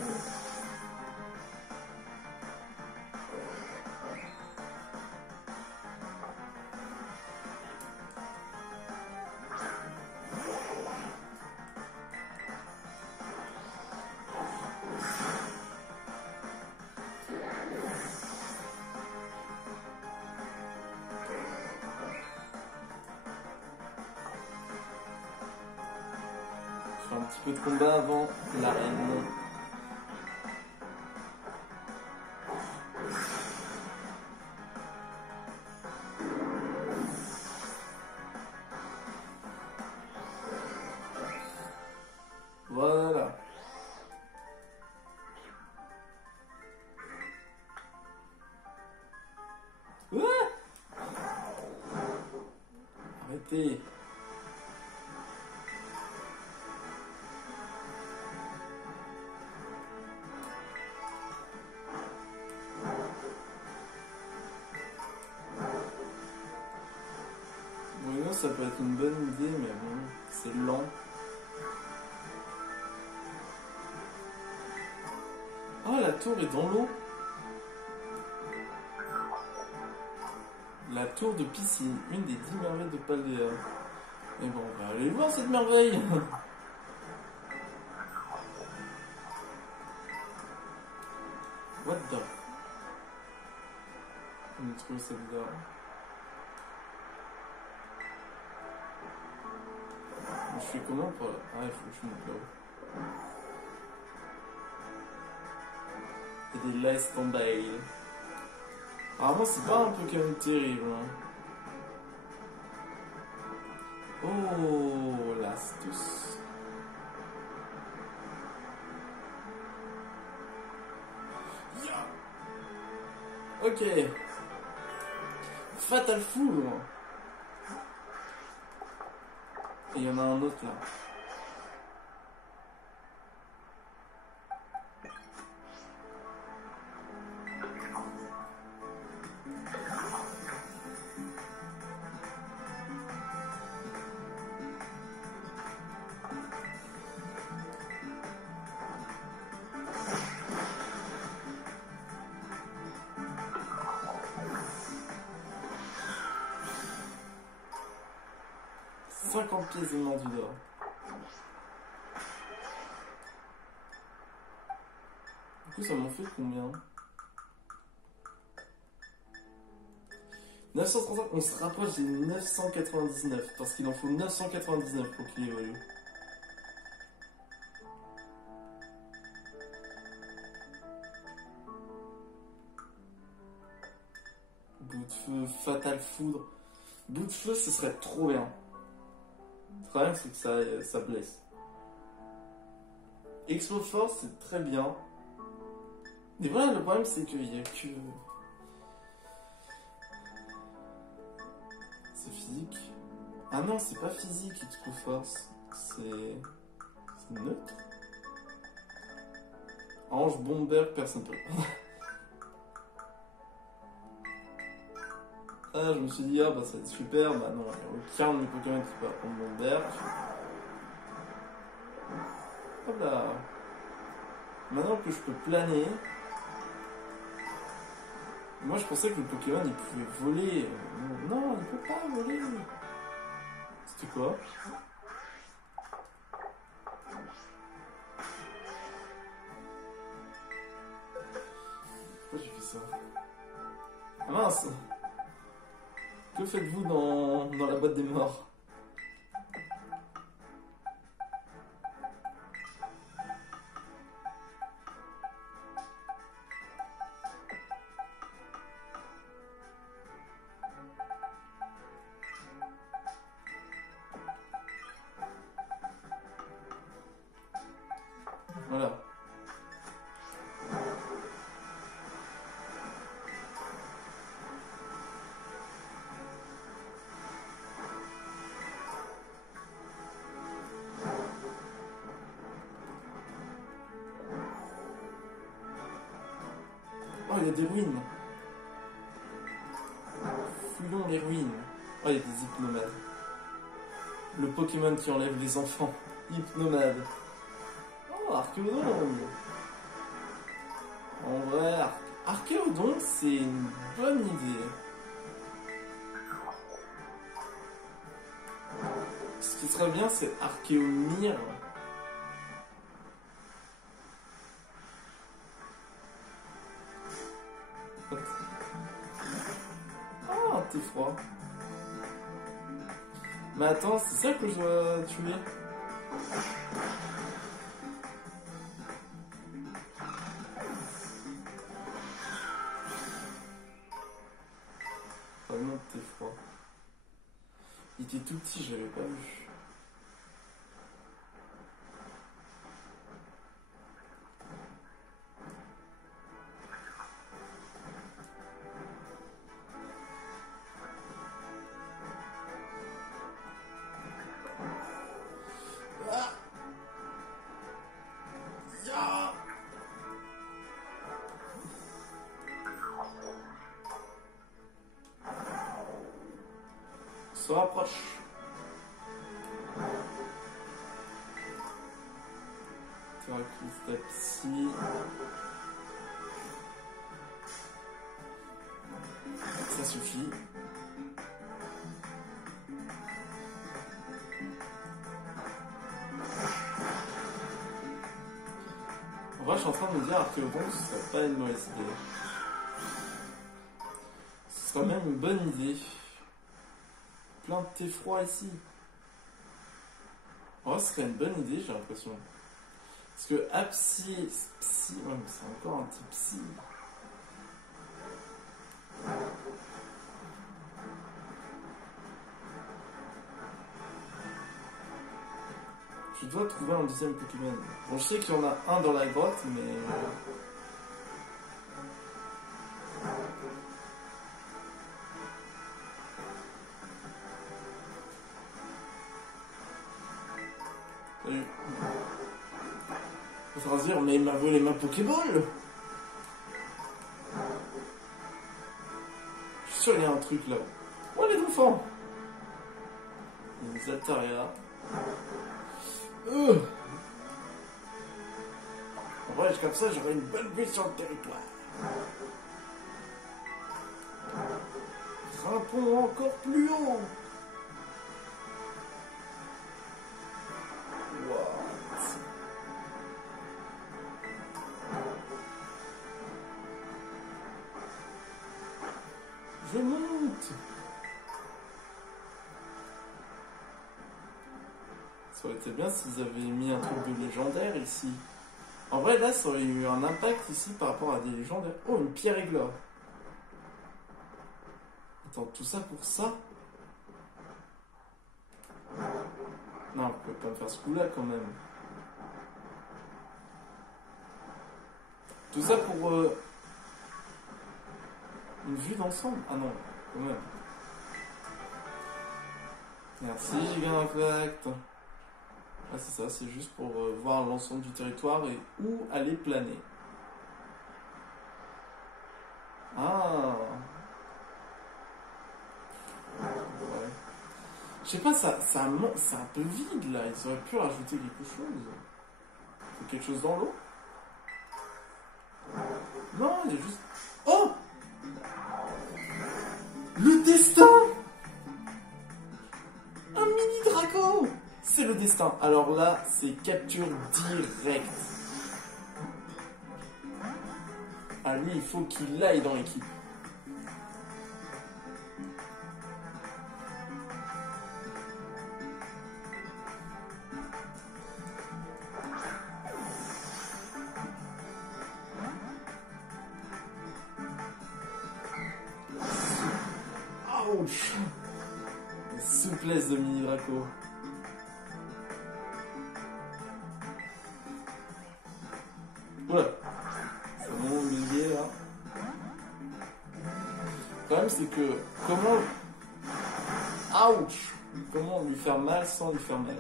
Un petit peu de combat avant l'arène. Voilà. Arrêtez. Sinon, ça peut être une bonne idée, mais bon, c'est lent. Oh, la tour est dans l'eau. La tour de piscine, une des 10 merveilles de Paldea. Et bon, on va aller voir cette merveille. What the... On a trouvé ça bizarre. Je fais comment pour... Ah, il faut que je monte là-haut. Il y a des laisse tomber. Apparemment, c'est pas un Pokémon terrible. Hein. Oh, l'Astus. Yeah. Ok. Fatal Foudre. Et il y en a un autre là. Pièces de mordu d'or. Du coup, ça m'en fait combien? 935, on se rapproche des 999 parce qu'il en faut 999 pour qu'il évolue. Bout de feu, fatal foudre. Bout de feu, ce serait trop bien. Le problème, c'est que ça blesse. Expo Force, c'est très bien. Mais voilà, le problème, c'est qu'il n'y a que... C'est physique. Ah non, c'est pas physique, Expo Force. C'est neutre. Ange, Bomber, personne peut. Ah, je me suis dit, ah bah ça va être super, bah non, il n'y a aucun de mes Pokémon qui peut apprendre Bomber. Hop là. Maintenant que je peux planer, moi je pensais que le Pokémon il pouvait voler. Non, il peut pas voler. C'était quoi? Pourquoi j'ai fait ça? Ah mince! Que faites-vous dans la boîte des morts? Voilà. Oh, il y a des ruines. Fouillons les ruines. Oh, il y a des hypnomades. Le Pokémon qui enlève les enfants. Hypnomade. Oh, Archéodon. En vrai, Archéodon, c'est une bonne idée. Ce qui serait bien, c'est Archéomir. Ah, t'es froid. Mais attends, c'est ça que je dois tuer? Oh non, t'es froid. Il était tout petit, je l'avais pas vu. se rapproche. Psy. Ça suffit. En vrai, je suis en train de me dire Archéodon, ce serait pas une mauvaise idée. Ce serait même une bonne idée. Plein de thé froid ici. En vrai, ce serait une bonne idée, j'ai l'impression. Parce que Psy, ouais, mais c'est encore un type Psy. Je dois trouver un deuxième Pokémon. Bon, je sais qu'il y en a un dans la grotte, mais... Salut. Il faudra se dire, mais il m'a volé ma Pokéball. Je suis sûr qu'il y a un truc là. Oh, les enfants. Les Altaria. En vrai, comme ça, j'aurai une bonne vue sur le territoire. Grimpons encore plus haut. What? Je monte. Ça aurait été bien s'ils avaient mis un truc de légendaire ici. En vrai, là, ça aurait eu un impact ici par rapport à des légendaires. Oh, une pierre éclat. Attends, tout ça pour ça? Non, on peut pas me faire ce coup-là quand même. Tout ça pour une vue d'ensemble? Ah non, quand même. Merci, j'ai bien impact. Ah, c'est ça, c'est juste pour voir l'ensemble du territoire et où aller planer. Ah. Ouais. Je sais pas, c'est un peu vide là. Ils auraient pu rajouter quelque chose. Faut quelque chose dans l'eau? Non, il y a juste... Oh! Le destin! Un mini Draco! C'est le destin. Alors là, c'est capture directe. Ah, lui, il faut qu'il aille dans l'équipe. Ouch! La souplesse de Mini Draco. Oula! C'est bon, milieu là. Le problème, c'est que comment. Ouch! Comment lui faire mal sans lui faire mal?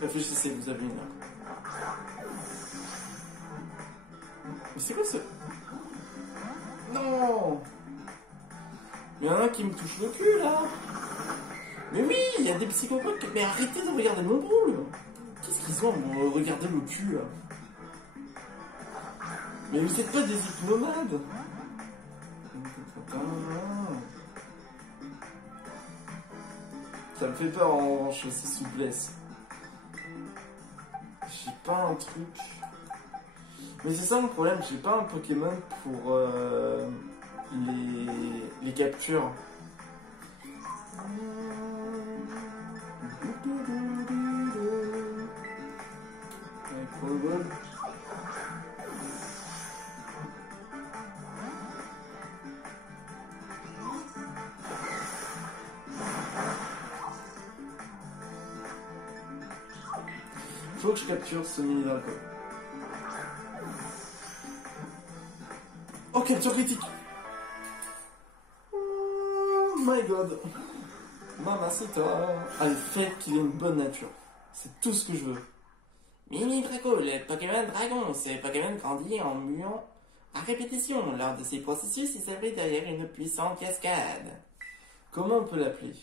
Réfléchissez, vous avez une heure. Mais c'est quoi ce. Non! Il y en a un qui me touche le cul là! Mais oui, il y a des psychopathes. Mais arrêtez de regarder mon boule! Qu'est-ce qu'ils ont à regarder le cul là? Mais vous êtes pas des hypnomades! Ça me fait peur en revanche, ces souplesse. J'ai pas un truc. Mais c'est ça le problème, j'ai pas un Pokémon pour les captures. Faut que je capture ce mini Draco. Oh, capture critique! Oh my god! Mamacita! Ah, le fait qu'il ait une bonne nature. C'est tout ce que je veux. Mini Draco, le Pokémon Dragon, ce Pokémon grandit en muant à répétition. Lors de ces processus, il s'abrite derrière une puissante cascade. Comment on peut l'appeler?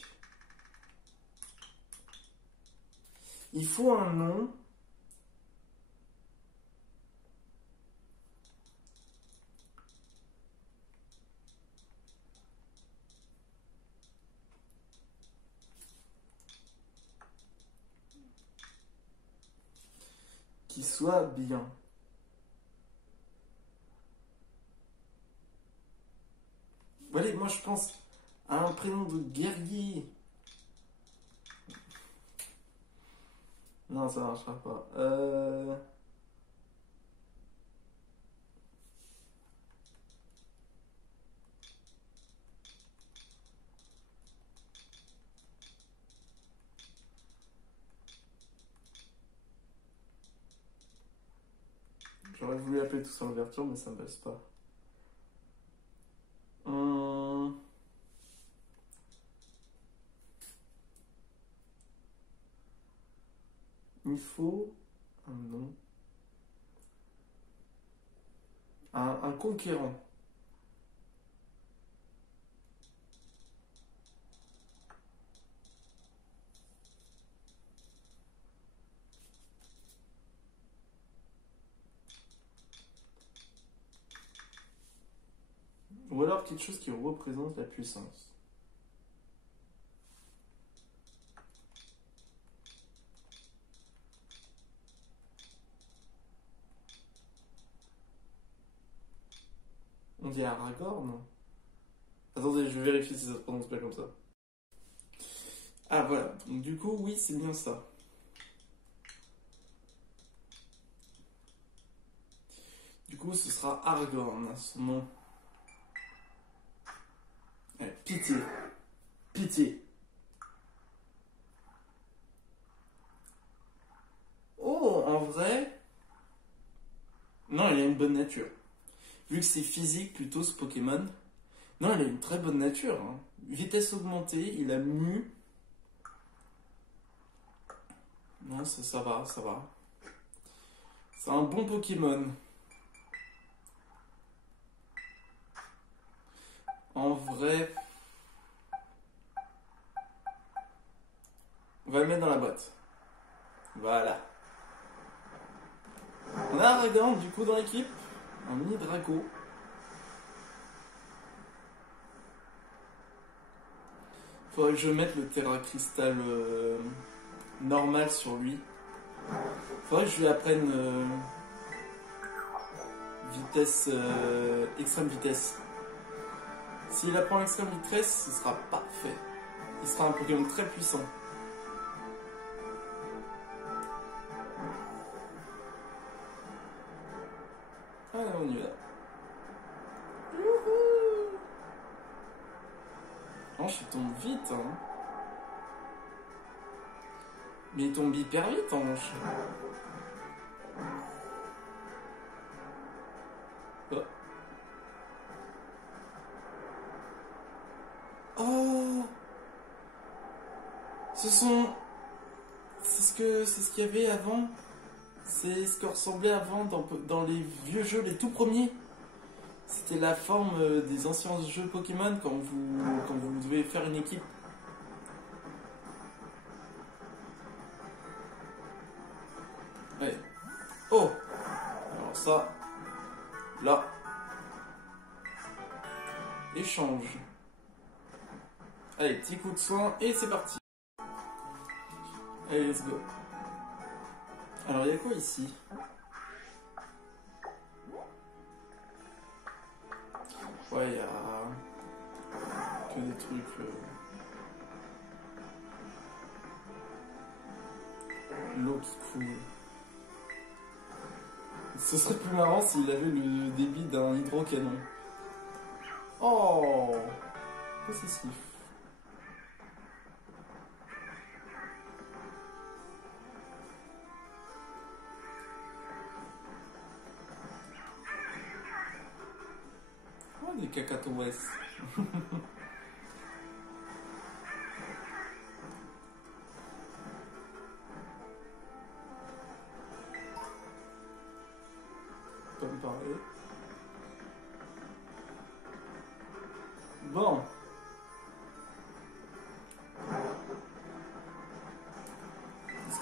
Il faut un nom. Qui soit bien. Allez, moi je pense à un prénom de guerrier. Non, ça marchera pas. J'aurais voulu appeler tout ça l'ouverture, mais ça me passe pas. Il faut un nom. Un conquérant. Ou alors quelque chose qui représente la puissance. On dit Aragorn, non? Attendez, je vais vérifier si ça se prononce pas comme ça. Ah voilà, donc du coup, oui, c'est bien ça. Du coup, ce sera Aragorn, son nom. Allez, pitié. Pitié. Oh, en vrai... Non, il a une bonne nature. Vu que c'est physique plutôt ce Pokémon. Non, il a une très bonne nature. Hein. Vitesse augmentée, il a mu. Non, ça va, ça va. C'est un bon Pokémon. En vrai... On va le mettre dans la boîte. Voilà. On a Aragorn du coup dans l'équipe. Un mini Draco. Faudrait que je mette le Terra Crystal normal sur lui. Faudrait que je lui apprenne vitesse, extrême vitesse. S'il apprend extrême vitesse, ce sera parfait. Il sera un Pokémon très puissant. Allez, on y va. Youhou! Ange, il tombe vite, hein. Mais il tombe hyper vite, Ange. Oh. Oh! C'est ce qu'il y avait avant. C'est ce que ressemblait avant dans les vieux jeux, les tout premiers. C'était la forme des anciens jeux Pokémon quand vous devez faire une équipe. Allez. Oh! Alors ça, là. Échange. Allez, petit coup de soin et c'est parti. Allez, let's go. Alors, il y a quoi ici? Ouais, il y a que des trucs. L'eau qui coule. Ce serait plus marrant s'il avait le débit d'un hydrocanon. Oh! Possessif. Oh, des cacatoès. Pas me parler. Bon.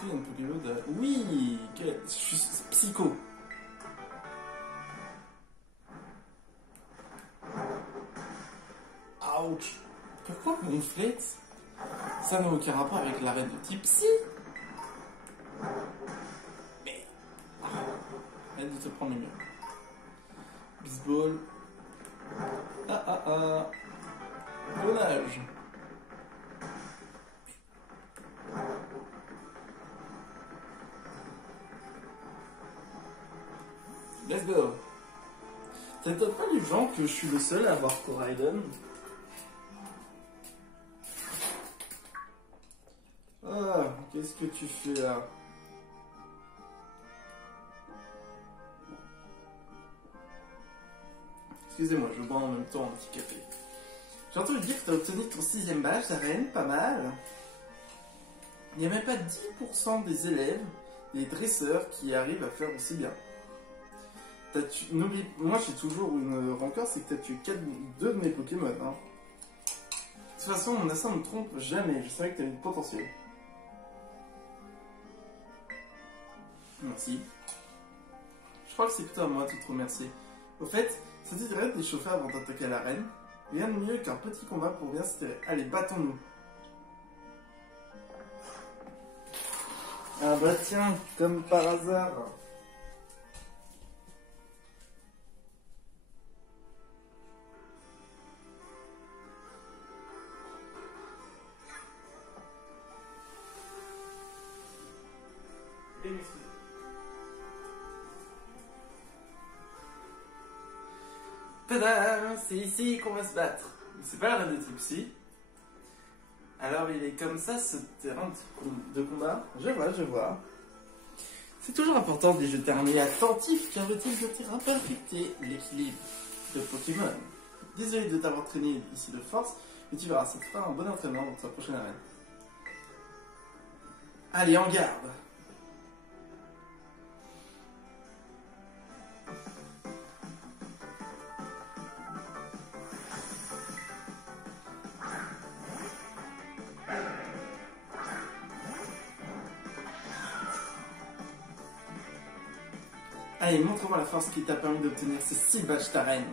qu'il y a une Pokémon de... Oui, je suis psycho. Ouch. Pourquoi Gonflette? Ça n'a aucun rapport avec la reine de type Psy. Mais... Arrête de te prendre les murs. Bisball. Clonage. Let's go. Ça t'étonne pas les gens que je suis le seul à avoir Koraidon? Ah, qu'est-ce que tu fais là? Excusez-moi, je bois en même temps un petit café. J'ai entendu dire que tu as obtenu ton 6ème badge d'arène, pas mal. Il n'y a même pas 10% des élèves, des dresseurs qui arrivent à faire aussi bien. Moi j'ai toujours une rancœur, c'est que tu as tué 2 de mes Pokémon. Hein. De toute façon, mon instinct ne me trompe jamais, je savais que tu avais du potentiel. Merci. Je crois que c'est plutôt à moi de te remercier. Au fait, ça te dirait de d'échauffer avant d'attaquer l'arène? Rien de mieux qu'un petit combat pour bien se tirer. Allez, battons-nous. Ah bah tiens, comme par hasard. Tadam, c'est ici qu'on va se battre. C'est pas la reine de type Psy. Alors il est comme ça ce terrain de combat. Je vois. C'est toujours important de jeter un œil attentif car le type de terrain peut affecter l'équilibre de Pokémon. Désolé de t'avoir traîné ici de force, mais tu verras, ça te fera un bon entraînement dans ta prochaine arène. Allez, en garde! Allez, montre-moi la force qui t'a permis d'obtenir ces 6 badges d'arène.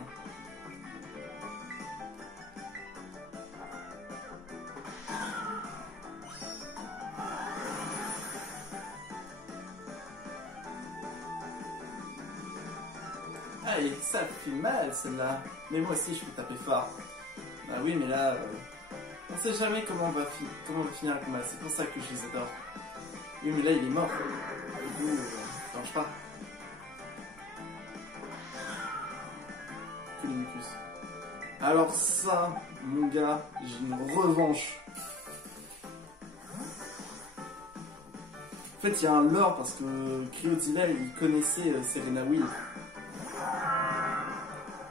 Allez, ça fait mal celle-là. Mais moi aussi je peux taper fort. Bah oui, mais là, on sait jamais comment on va finir un combat. C'est pour ça que je les adore. Oui, mais là il est mort. Du coup, ça marche pas. Alors ça, mon gars, j'ai une revanche. En fait, il y a un lore parce que Cryodilla, il connaissait Serena Will.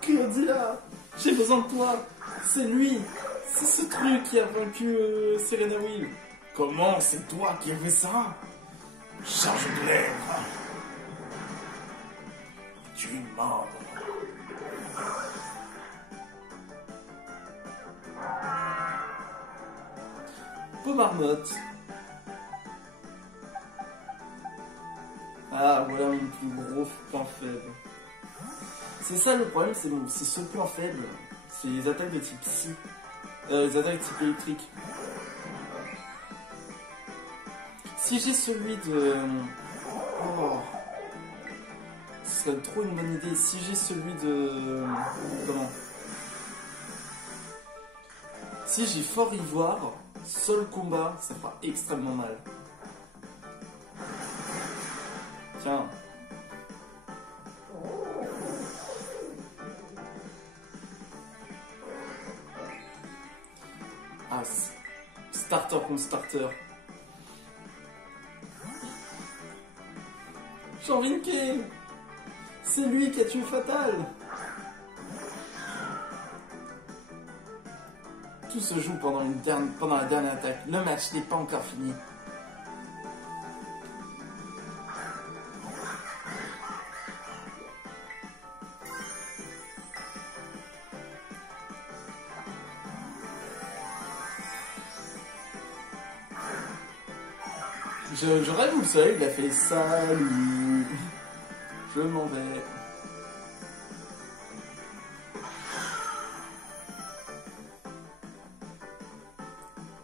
Cryodilla, j'ai besoin de toi. C'est lui. C'est ce truc qui a vaincu Serena Will. Comment? C'est toi qui as fait ça? Charge de lèvres. Tu mords. Marmotte. Ah, voilà mon plus gros point faible. C'est ça le problème, c'est ce point faible. C'est les attaques de type Psy. Les attaques de type électrique. Si j'ai celui de... Oh. Ce serait trop une bonne idée. Si j'ai celui de... Comment? Si j'ai Fort Ivoire... Seul combat, ça fera extrêmement mal. Tiens. Ah, starter contre starter. Jean-Vinquet, c'est lui qui a tué Fatal. Tout se joue pendant la dernière attaque. Le match n'est pas encore fini. J'aurais vu le soleil, il a fait salut. Je m'en vais.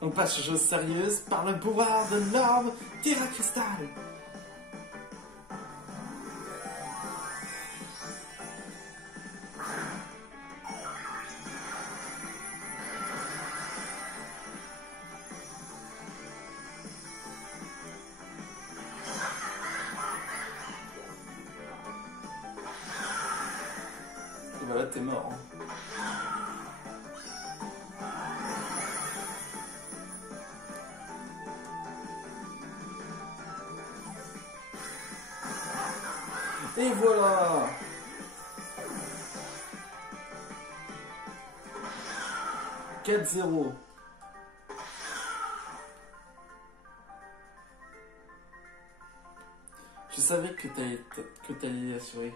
On passe aux choses sérieuses par le pouvoir de l'orbe Terra Cristal. Et bah là t'es mort. Hein. Et voilà. « 4-0. Je savais que t'allais y assurer.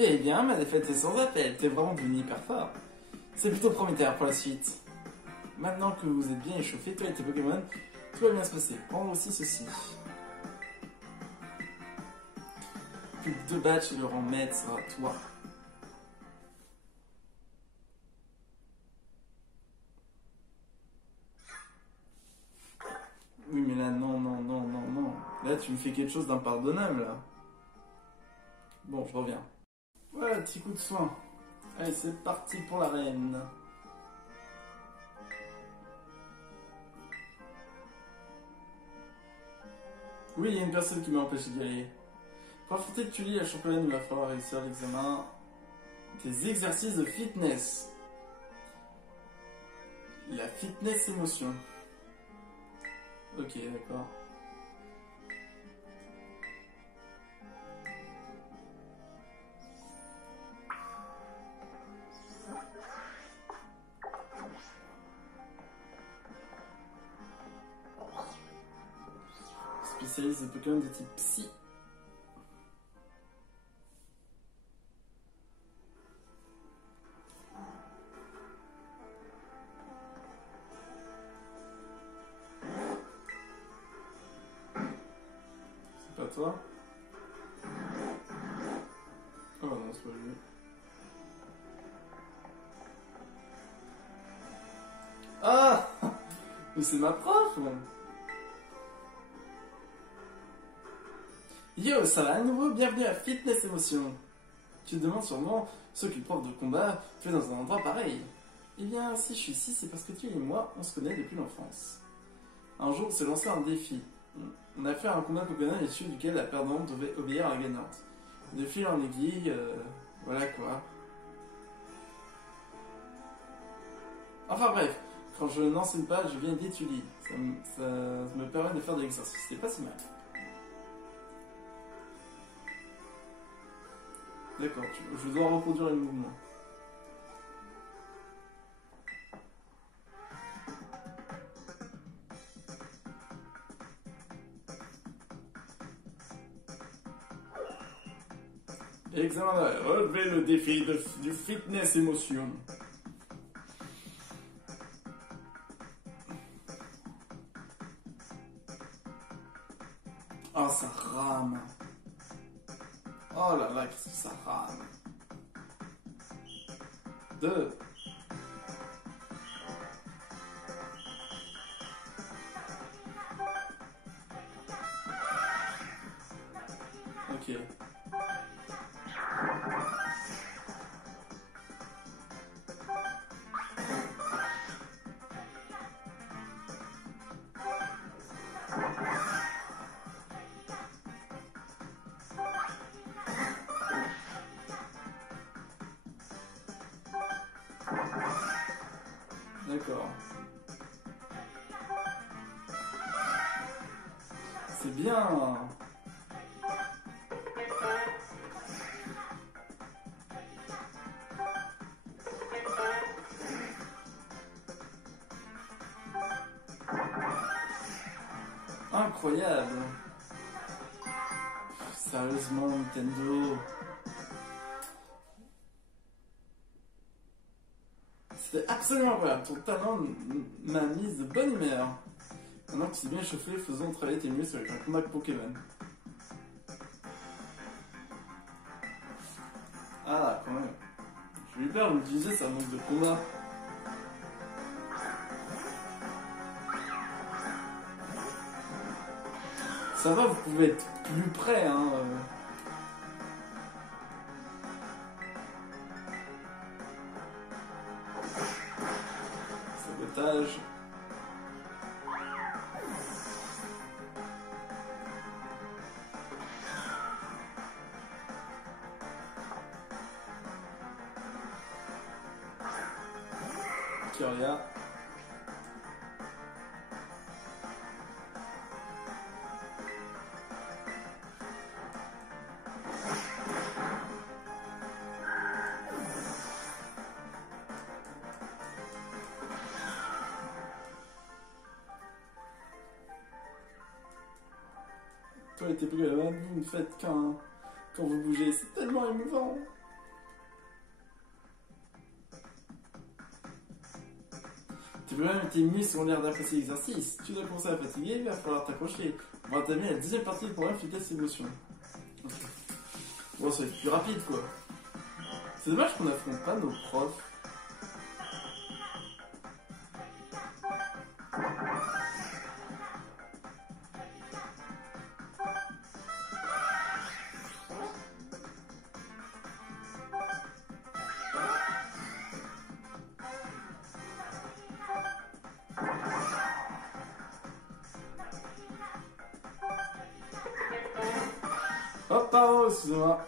Eh bien, ma défaite est sans appel. T'es vraiment devenu hyper fort. C'est plutôt prometteur pour la suite. Maintenant que vous êtes bien échauffé, toi et tes Pokémon, tout va bien se passer. Prends aussi ceci. Plus que 2 badges et le rang maître sera toi. Oui, mais là, non, non, non, non, non. Là, tu me fais quelque chose d'impardonnable, là. Bon, je reviens. Voilà, petit coup de soin. Allez, c'est parti pour l'arène. Oui, il y a une personne qui m'a empêché d'y aller. Pour affronter que tu lis la championne, il va falloir réussir l'examen des exercices de fitness. La fitness émotion. Ok, d'accord. Spécialiste de Pokémon de type Psy. C'est pas toi? Oh non, c'est pas lui. Ah! Mais c'est ma prof! Yo, ça va à nouveau, bienvenue à Fitness Émotion. Tu te demandes sûrement ce qu'une prof de combat fait dans un endroit pareil. Eh bien, si je suis ici, c'est parce que tu et moi, on se connaît depuis l'enfance. Un jour, on s'est lancé un défi. On a fait un combat Pokémon à l'issue duquel la perdante devait obéir à la gagnante. De fil en aiguille, voilà quoi. Enfin bref, quand je n'enseigne pas, je viens d'étudier. Ça me permet de faire de l'exercice, c'est pas si mal. D'accord, je dois reproduire le mouvement. Examen, relevez le défi du fitness émotion. Oh, ça rame. Oh là là, qu'est-ce que ça rame. 2. Ok. D'accord. C'est bien. Incroyable. Sérieusement, Nintendo. C'était absolument incroyable. Ton talent m'a mise de bonne humeur. Maintenant que tu t'es bien chauffé, faisons travailler tes muscles avec un combat Pokémon. Ah, quand même. J'ai eu peur de l'utiliser, ça manque de combat. Ça va, vous pouvez être plus près, hein. Sabotage. Kyria. Toi et tes Pokémon, vous ne faites qu'un quand vous bougez, c'est tellement émouvant. Tes Pokémon et tes muscles ont l'air d'apprécier l'exercice. Tu dois commencer à fatiguer, il va falloir t'accrocher. On va entamer la deuxième partie du programme Fitness Émotion. Okay. Bon, ça va être plus rapide quoi. C'est dommage qu'on n'affronte pas nos profs. Hop, pardon, excusez-moi.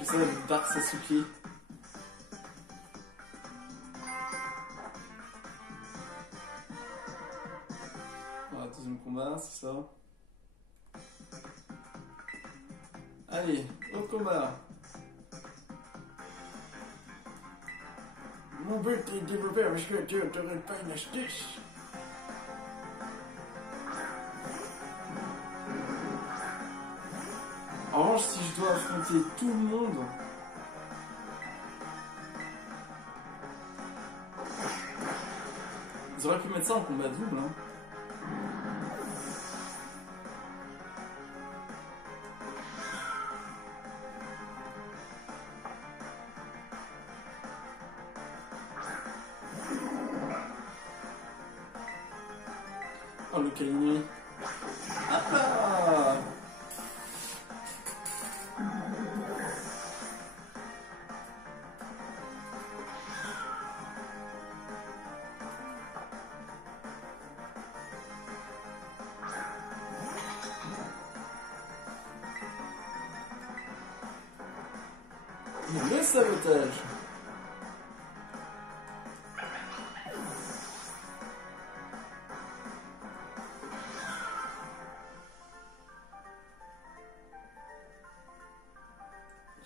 Je sais, Dark Sasuke. Voilà, deuxième combat, c'est ça. Allez, autre combat. Mon but est de développer la musculature de ne pas une astuce. En revanche, si je dois affronter tout le monde, ils auraient pu mettre ça en combat double. Hein. Oh, le Kaini. Ah ah. Le sabotage.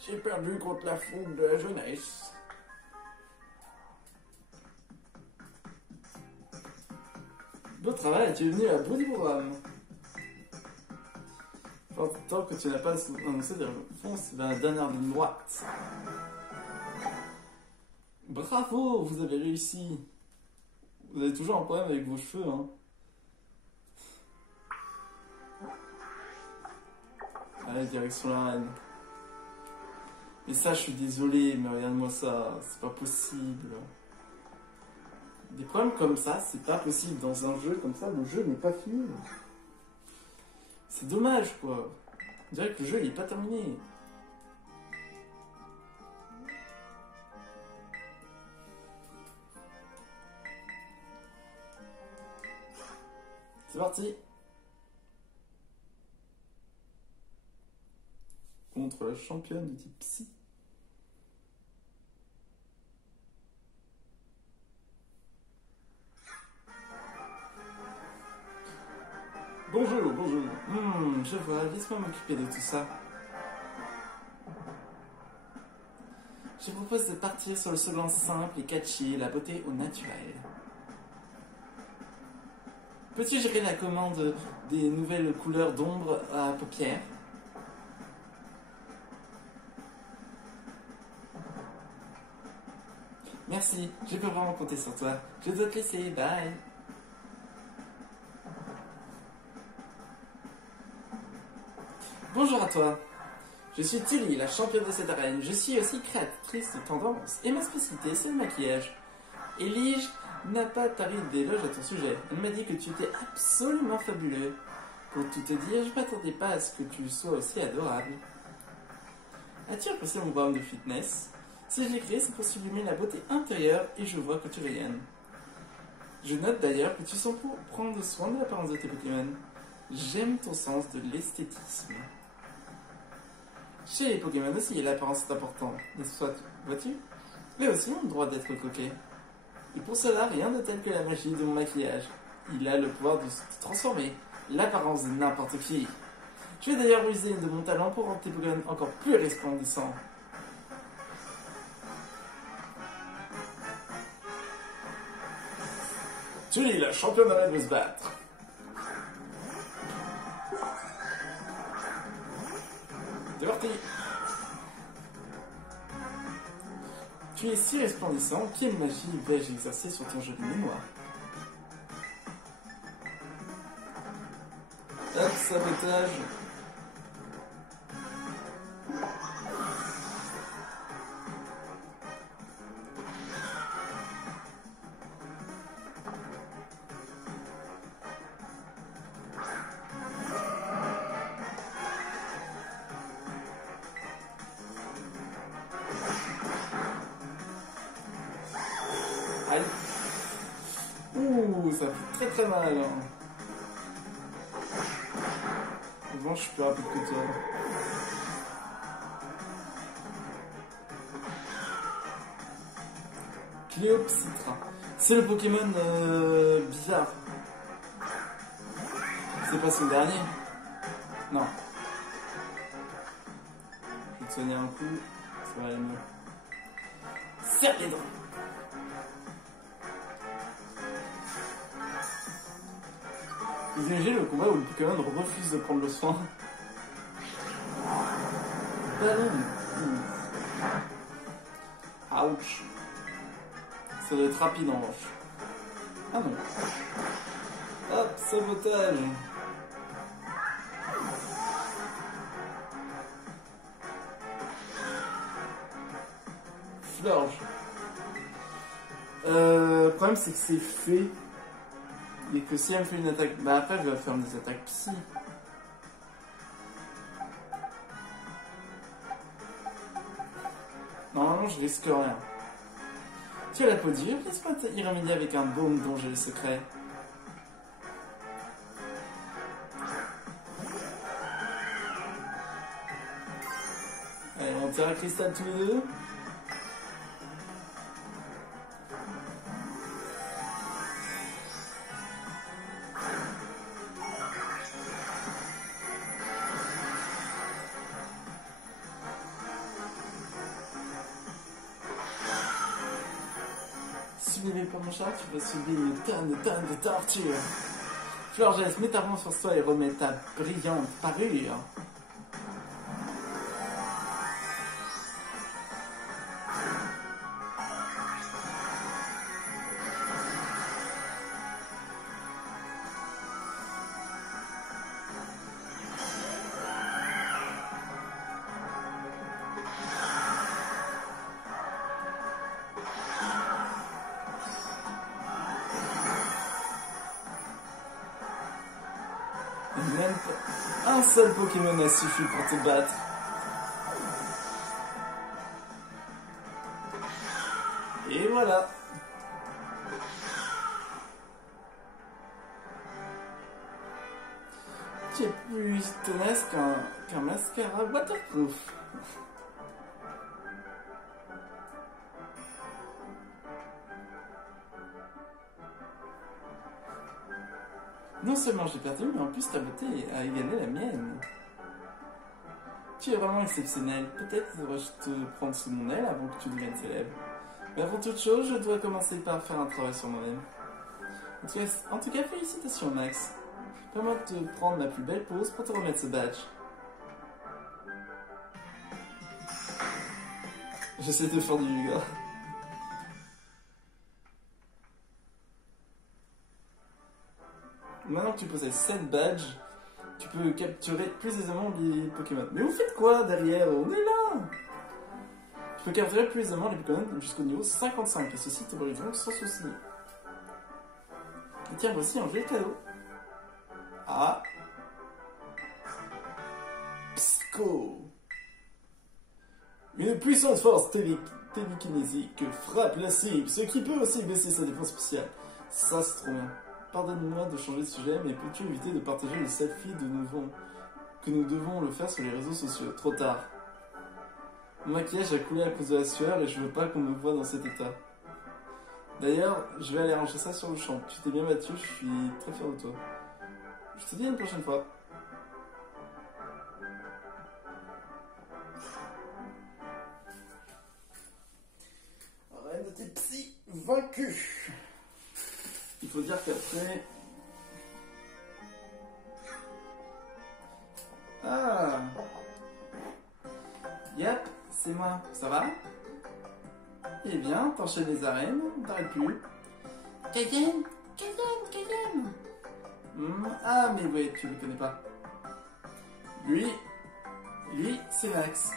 J'ai perdu contre la fougue de la jeunesse. Beau travail, tu es venu à bout du programme. Tant que tu n'as pas annoncé des réponses vers la dernière ligne droite. Bravo, vous avez réussi. Vous avez toujours un problème avec vos cheveux, hein. Allez, direction la reine. Mais ça, je suis désolé, mais regarde-moi ça, c'est pas possible. Des problèmes comme ça, c'est pas possible. Dans un jeu comme ça, le jeu n'est pas fini. C'est dommage, quoi. On dirait que le jeu, il est pas terminé. parti. Contre la championne de type Psy. Bonjour, bonjour. Je vois, laisse-moi m'occuper de tout ça. Je propose de partir sur le slogan simple et catchy, la beauté au naturel. Peux-tu gérer la commande des nouvelles couleurs d'ombre à paupières? Merci, je peux vraiment compter sur toi. Je dois te laisser, bye. Bonjour à toi. Je suis Tilly, la championne de cette arène. Je suis aussi créatrice de tendance et ma spécialité c'est le maquillage. Elige n'a pas taré d'éloge à ton sujet. Elle m'a dit que tu étais absolument fabuleux. Pour tout te dire, je ne m'attendais pas à ce que tu sois aussi adorable. As-tu apprécié mon programme de fitness? Si je l'ai créé, c'est pour sublimer la beauté intérieure et je vois que tu rayonnes. Je note d'ailleurs que tu sens pour prendre soin de l'apparence de tes Pokémon. J'aime ton sens de l'esthétisme. Chez les Pokémon aussi, l'apparence est importante, n'est-ce pas, vois-tu? Mais aussi ont le droit d'être coquets. Et pour cela, rien de tel que la magie de mon maquillage. Il a le pouvoir de se transformer, l'apparence de n'importe qui. Je vais d'ailleurs user de mon talent pour rendre tes Pokémon encore plus resplendissants. Tu es la championne de se battre. C'est parti. Tu es si resplendissant, quelle magie vais-je exercer sur ton jeu de mémoire? Hop, sabotage. Aïe. Ouh, ça fait très mal. Heureusement, je suis plus rapide que toi. Cléopsitra. C'est le Pokémon bizarre. C'est pas son dernier? Non. Je vais te soigner un coup. Ça va aller mieux. Serre les dents. Vous imaginez le combat où le Pokémon refuse de prendre le soin. Ballon. Ouch. Ça doit être rapide en revanche. Ah non. Hop, sabotage. Florge. Le problème c'est que c'est fait. Et que si elle me fait une attaque... Bah après je vais faire des attaques psy. Normalement je risque rien. Tu as la peau dure, laisse-moi y remédier avec un baume dont j'ai le secret. Allez, on tire un cristal tous les deux. Sublimé pour mon chat, tu vas subir une tonne de torture. Florges, mets ta main sur toi et remets ta brillante parure. Même un seul Pokémon a suffi pour te battre. Et voilà. Tu es plus tenace qu'un mascara waterproof. Non seulement j'ai perdu, mais en plus ta beauté a égalé la mienne. Tu es vraiment exceptionnel. Peut-être devrais-je te prendre sous mon aile avant que tu deviennes célèbre. Mais avant toute chose, je dois commencer par faire un travail sur moi-même. En tout cas, félicitations Max. Permets de te prendre ma plus belle pause pour te remettre ce badge. J'essaie de faire du yoga. Maintenant que tu possèdes 7 badges, tu peux capturer plus aisément les Pokémon. Mais vous faites quoi derrière? On est là! Tu peux capturer plus aisément les Pokémon jusqu'au niveau 55, et ceci t'évolueront sans souci. Et tiens, voici un joli cadeau. Ah! Psycho! Une puissante force télékinésique frappe la cible, ce qui peut aussi baisser sa défense spéciale. Ça, c'est trop bien. Pardonne-moi de changer de sujet, mais peux-tu éviter de partager les selfies que nous devons le faire sur les réseaux sociaux? Trop tard. Mon maquillage a coulé à cause de la sueur et je veux pas qu'on me voie dans cet état. D'ailleurs, je vais aller ranger ça sur le champ. Tu t'es bien battu, je suis très fier de toi. Je te dis à une prochaine fois. Reine de tes psy vaincu. Il faut dire qu'après... Ah. Yep, c'est moi. Ça va? Eh bien, t'enchaînes les arènes, t'arrêtes plus. Kayen. Ah, mais ouais, tu le connais pas. Lui, c'est Max.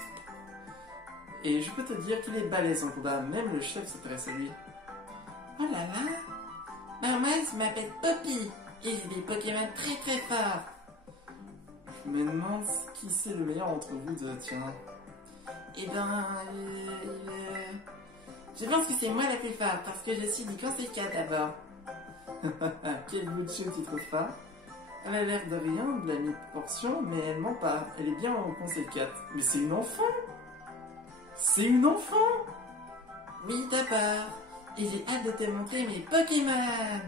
Et je peux te dire qu'il est balèze en combat, même le chef s'intéresse à lui. Oh là là. Moi, je m'appelle Poppy, et j'ai des Pokémon très très forts. Je me demande qui c'est le meilleur entre vous deux, tiens. Eh ben... Je pense que c'est moi la plus forte, parce que je suis du Conseil 4 d'abord. Quel bout de chou tu trouves pas? Elle a l'air de rien, de la mi-portion, mais elle ment pas. Elle est bien au Conseil 4. Mais c'est une enfant! C'est une enfant! Oui, d'abord. Et j'ai hâte de te montrer mes Pokémon!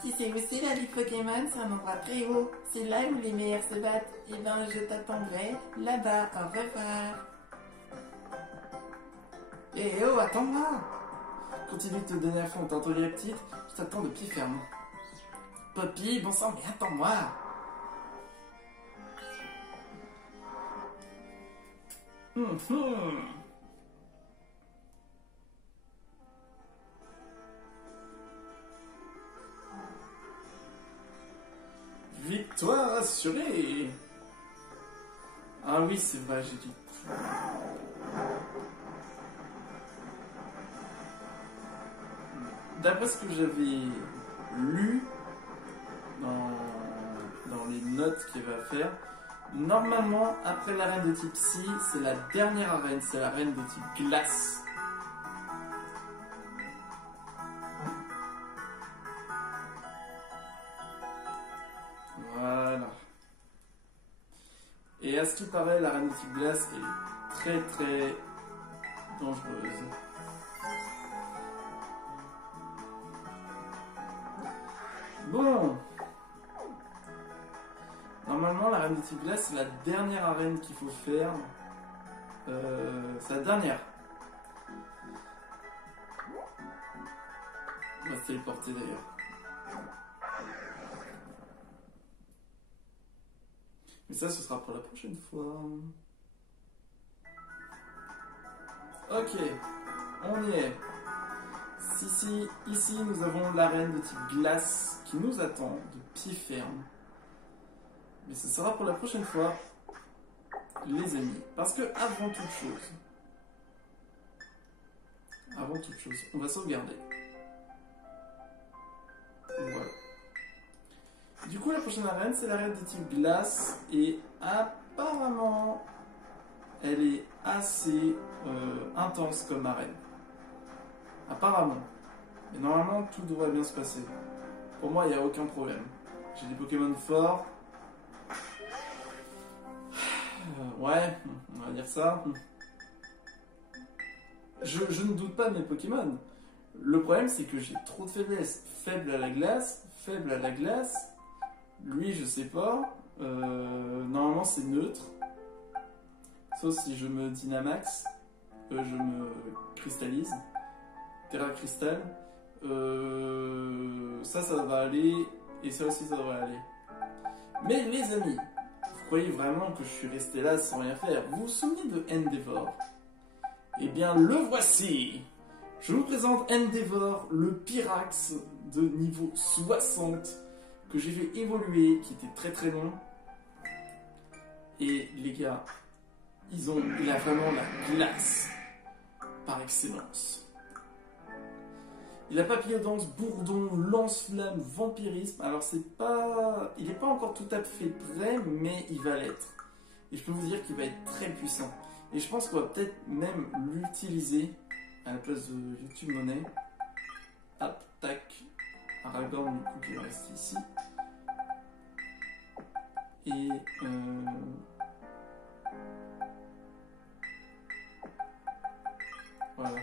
Si c'est où c'est la Ligue Pokémon, c'est un endroit très haut. C'est là où les meilleurs se battent. Et ben, je t'attendrai là-bas. Au revoir. Eh oh, attends-moi! Continue de te donner à fond, t'as entendu la petite? Je t'attends de pied ferme. Poppy, bon sang, mais attends-moi! Victoire assurée! Ah oui, c'est vrai, j'ai dit. D'après ce que j'avais lu dans les notes qu'il va faire, normalement, après l'arène de type Psy, c'est la dernière arène, c'est l'arène de type Glace. Voilà. Et à ce qui paraît, l'arène de type Glace est très très dangereuse. Bon. Normalement, l'arène de type glace, c'est la dernière arène qu'il faut faire. C'est la dernière. On va se téléporter d'ailleurs. Mais ça, ce sera pour la prochaine fois. Ok, on y est. Ici, nous avons l'arène de type glace qui nous attend de pied ferme. Mais ce sera pour la prochaine fois, les amis. Parce que avant toute chose, on va sauvegarder. Voilà. Du coup, la prochaine arène, c'est l'arène de type glace. Et apparemment, elle est assez intense comme arène. Apparemment. Mais normalement, tout devrait bien se passer. Pour moi, il n'y a aucun problème. J'ai des Pokémon forts. Ouais, on va dire ça. Je ne doute pas de mes Pokémon. Le problème, c'est que j'ai trop de faiblesses. Faible à la glace, faible à la glace. Lui, je sais pas. Normalement, c'est neutre. Sauf si je me Dynamax. Je me cristallise. Terra Crystal. Ça va aller. Et ça aussi, ça devrait aller. Mais les amis, vous croyez vraiment que je suis resté là sans rien faire? Vous vous souvenez de Endeavor? Eh bien, le voici! Je vous présente Endeavor, le Pyrax de niveau 60 que j'ai fait évoluer, qui était très très long. Et les gars, il a vraiment la glace par excellence. Il a Papillodance, Bourdon, Lance-Flamme, Vampirisme. Alors il n'est pas encore tout à fait prêt, mais il va l'être. Et je peux vous dire qu'il va être très puissant. Et je pense qu'on va peut-être même l'utiliser à la place de YouTube Monnaie. Hop, tac. Aragorn, du coup, qui va rester ici. Et voilà.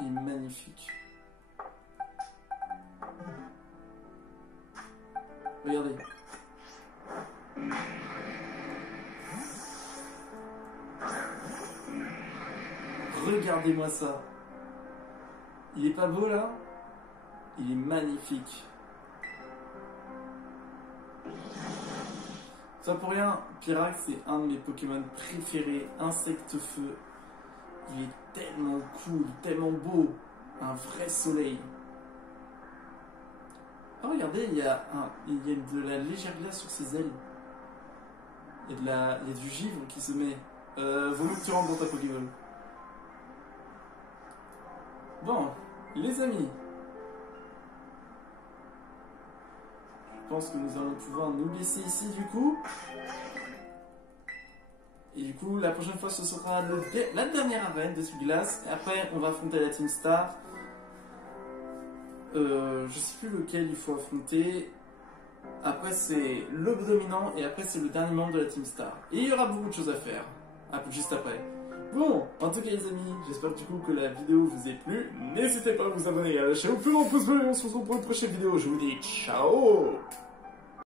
Il est magnifique. Regardez. Regardez-moi ça. Il est pas beau là? Il est magnifique. Ça pour rien, Pyrax c'est un de mes Pokémon préférés, Insecte-Feu. Il est tellement cool, tellement beau. Un vrai soleil. Oh regardez, il y a de la légère glace sur ses ailes. Il y a du givre qui se met. Vaut mieux que tu rentres dans ta Pokéball. Bon, les amis. Je pense que nous allons pouvoir nous laisser ici du coup. Et du coup, la prochaine fois, ce sera la dernière arène de Sous-Glace. Et après, on va affronter la Team Star. Je sais plus lequel il faut affronter. Après, c'est le dominant. Et après, c'est le dernier membre de la Team Star. Et il y aura beaucoup de choses à faire. Juste après. Bon, en tout cas, les amis, j'espère du coup que la vidéo vous ait plu. N'hésitez pas à vous abonner, à lâcher un peu un pouce bleu. Et on se retrouve pour une prochaine vidéo. Je vous dis ciao!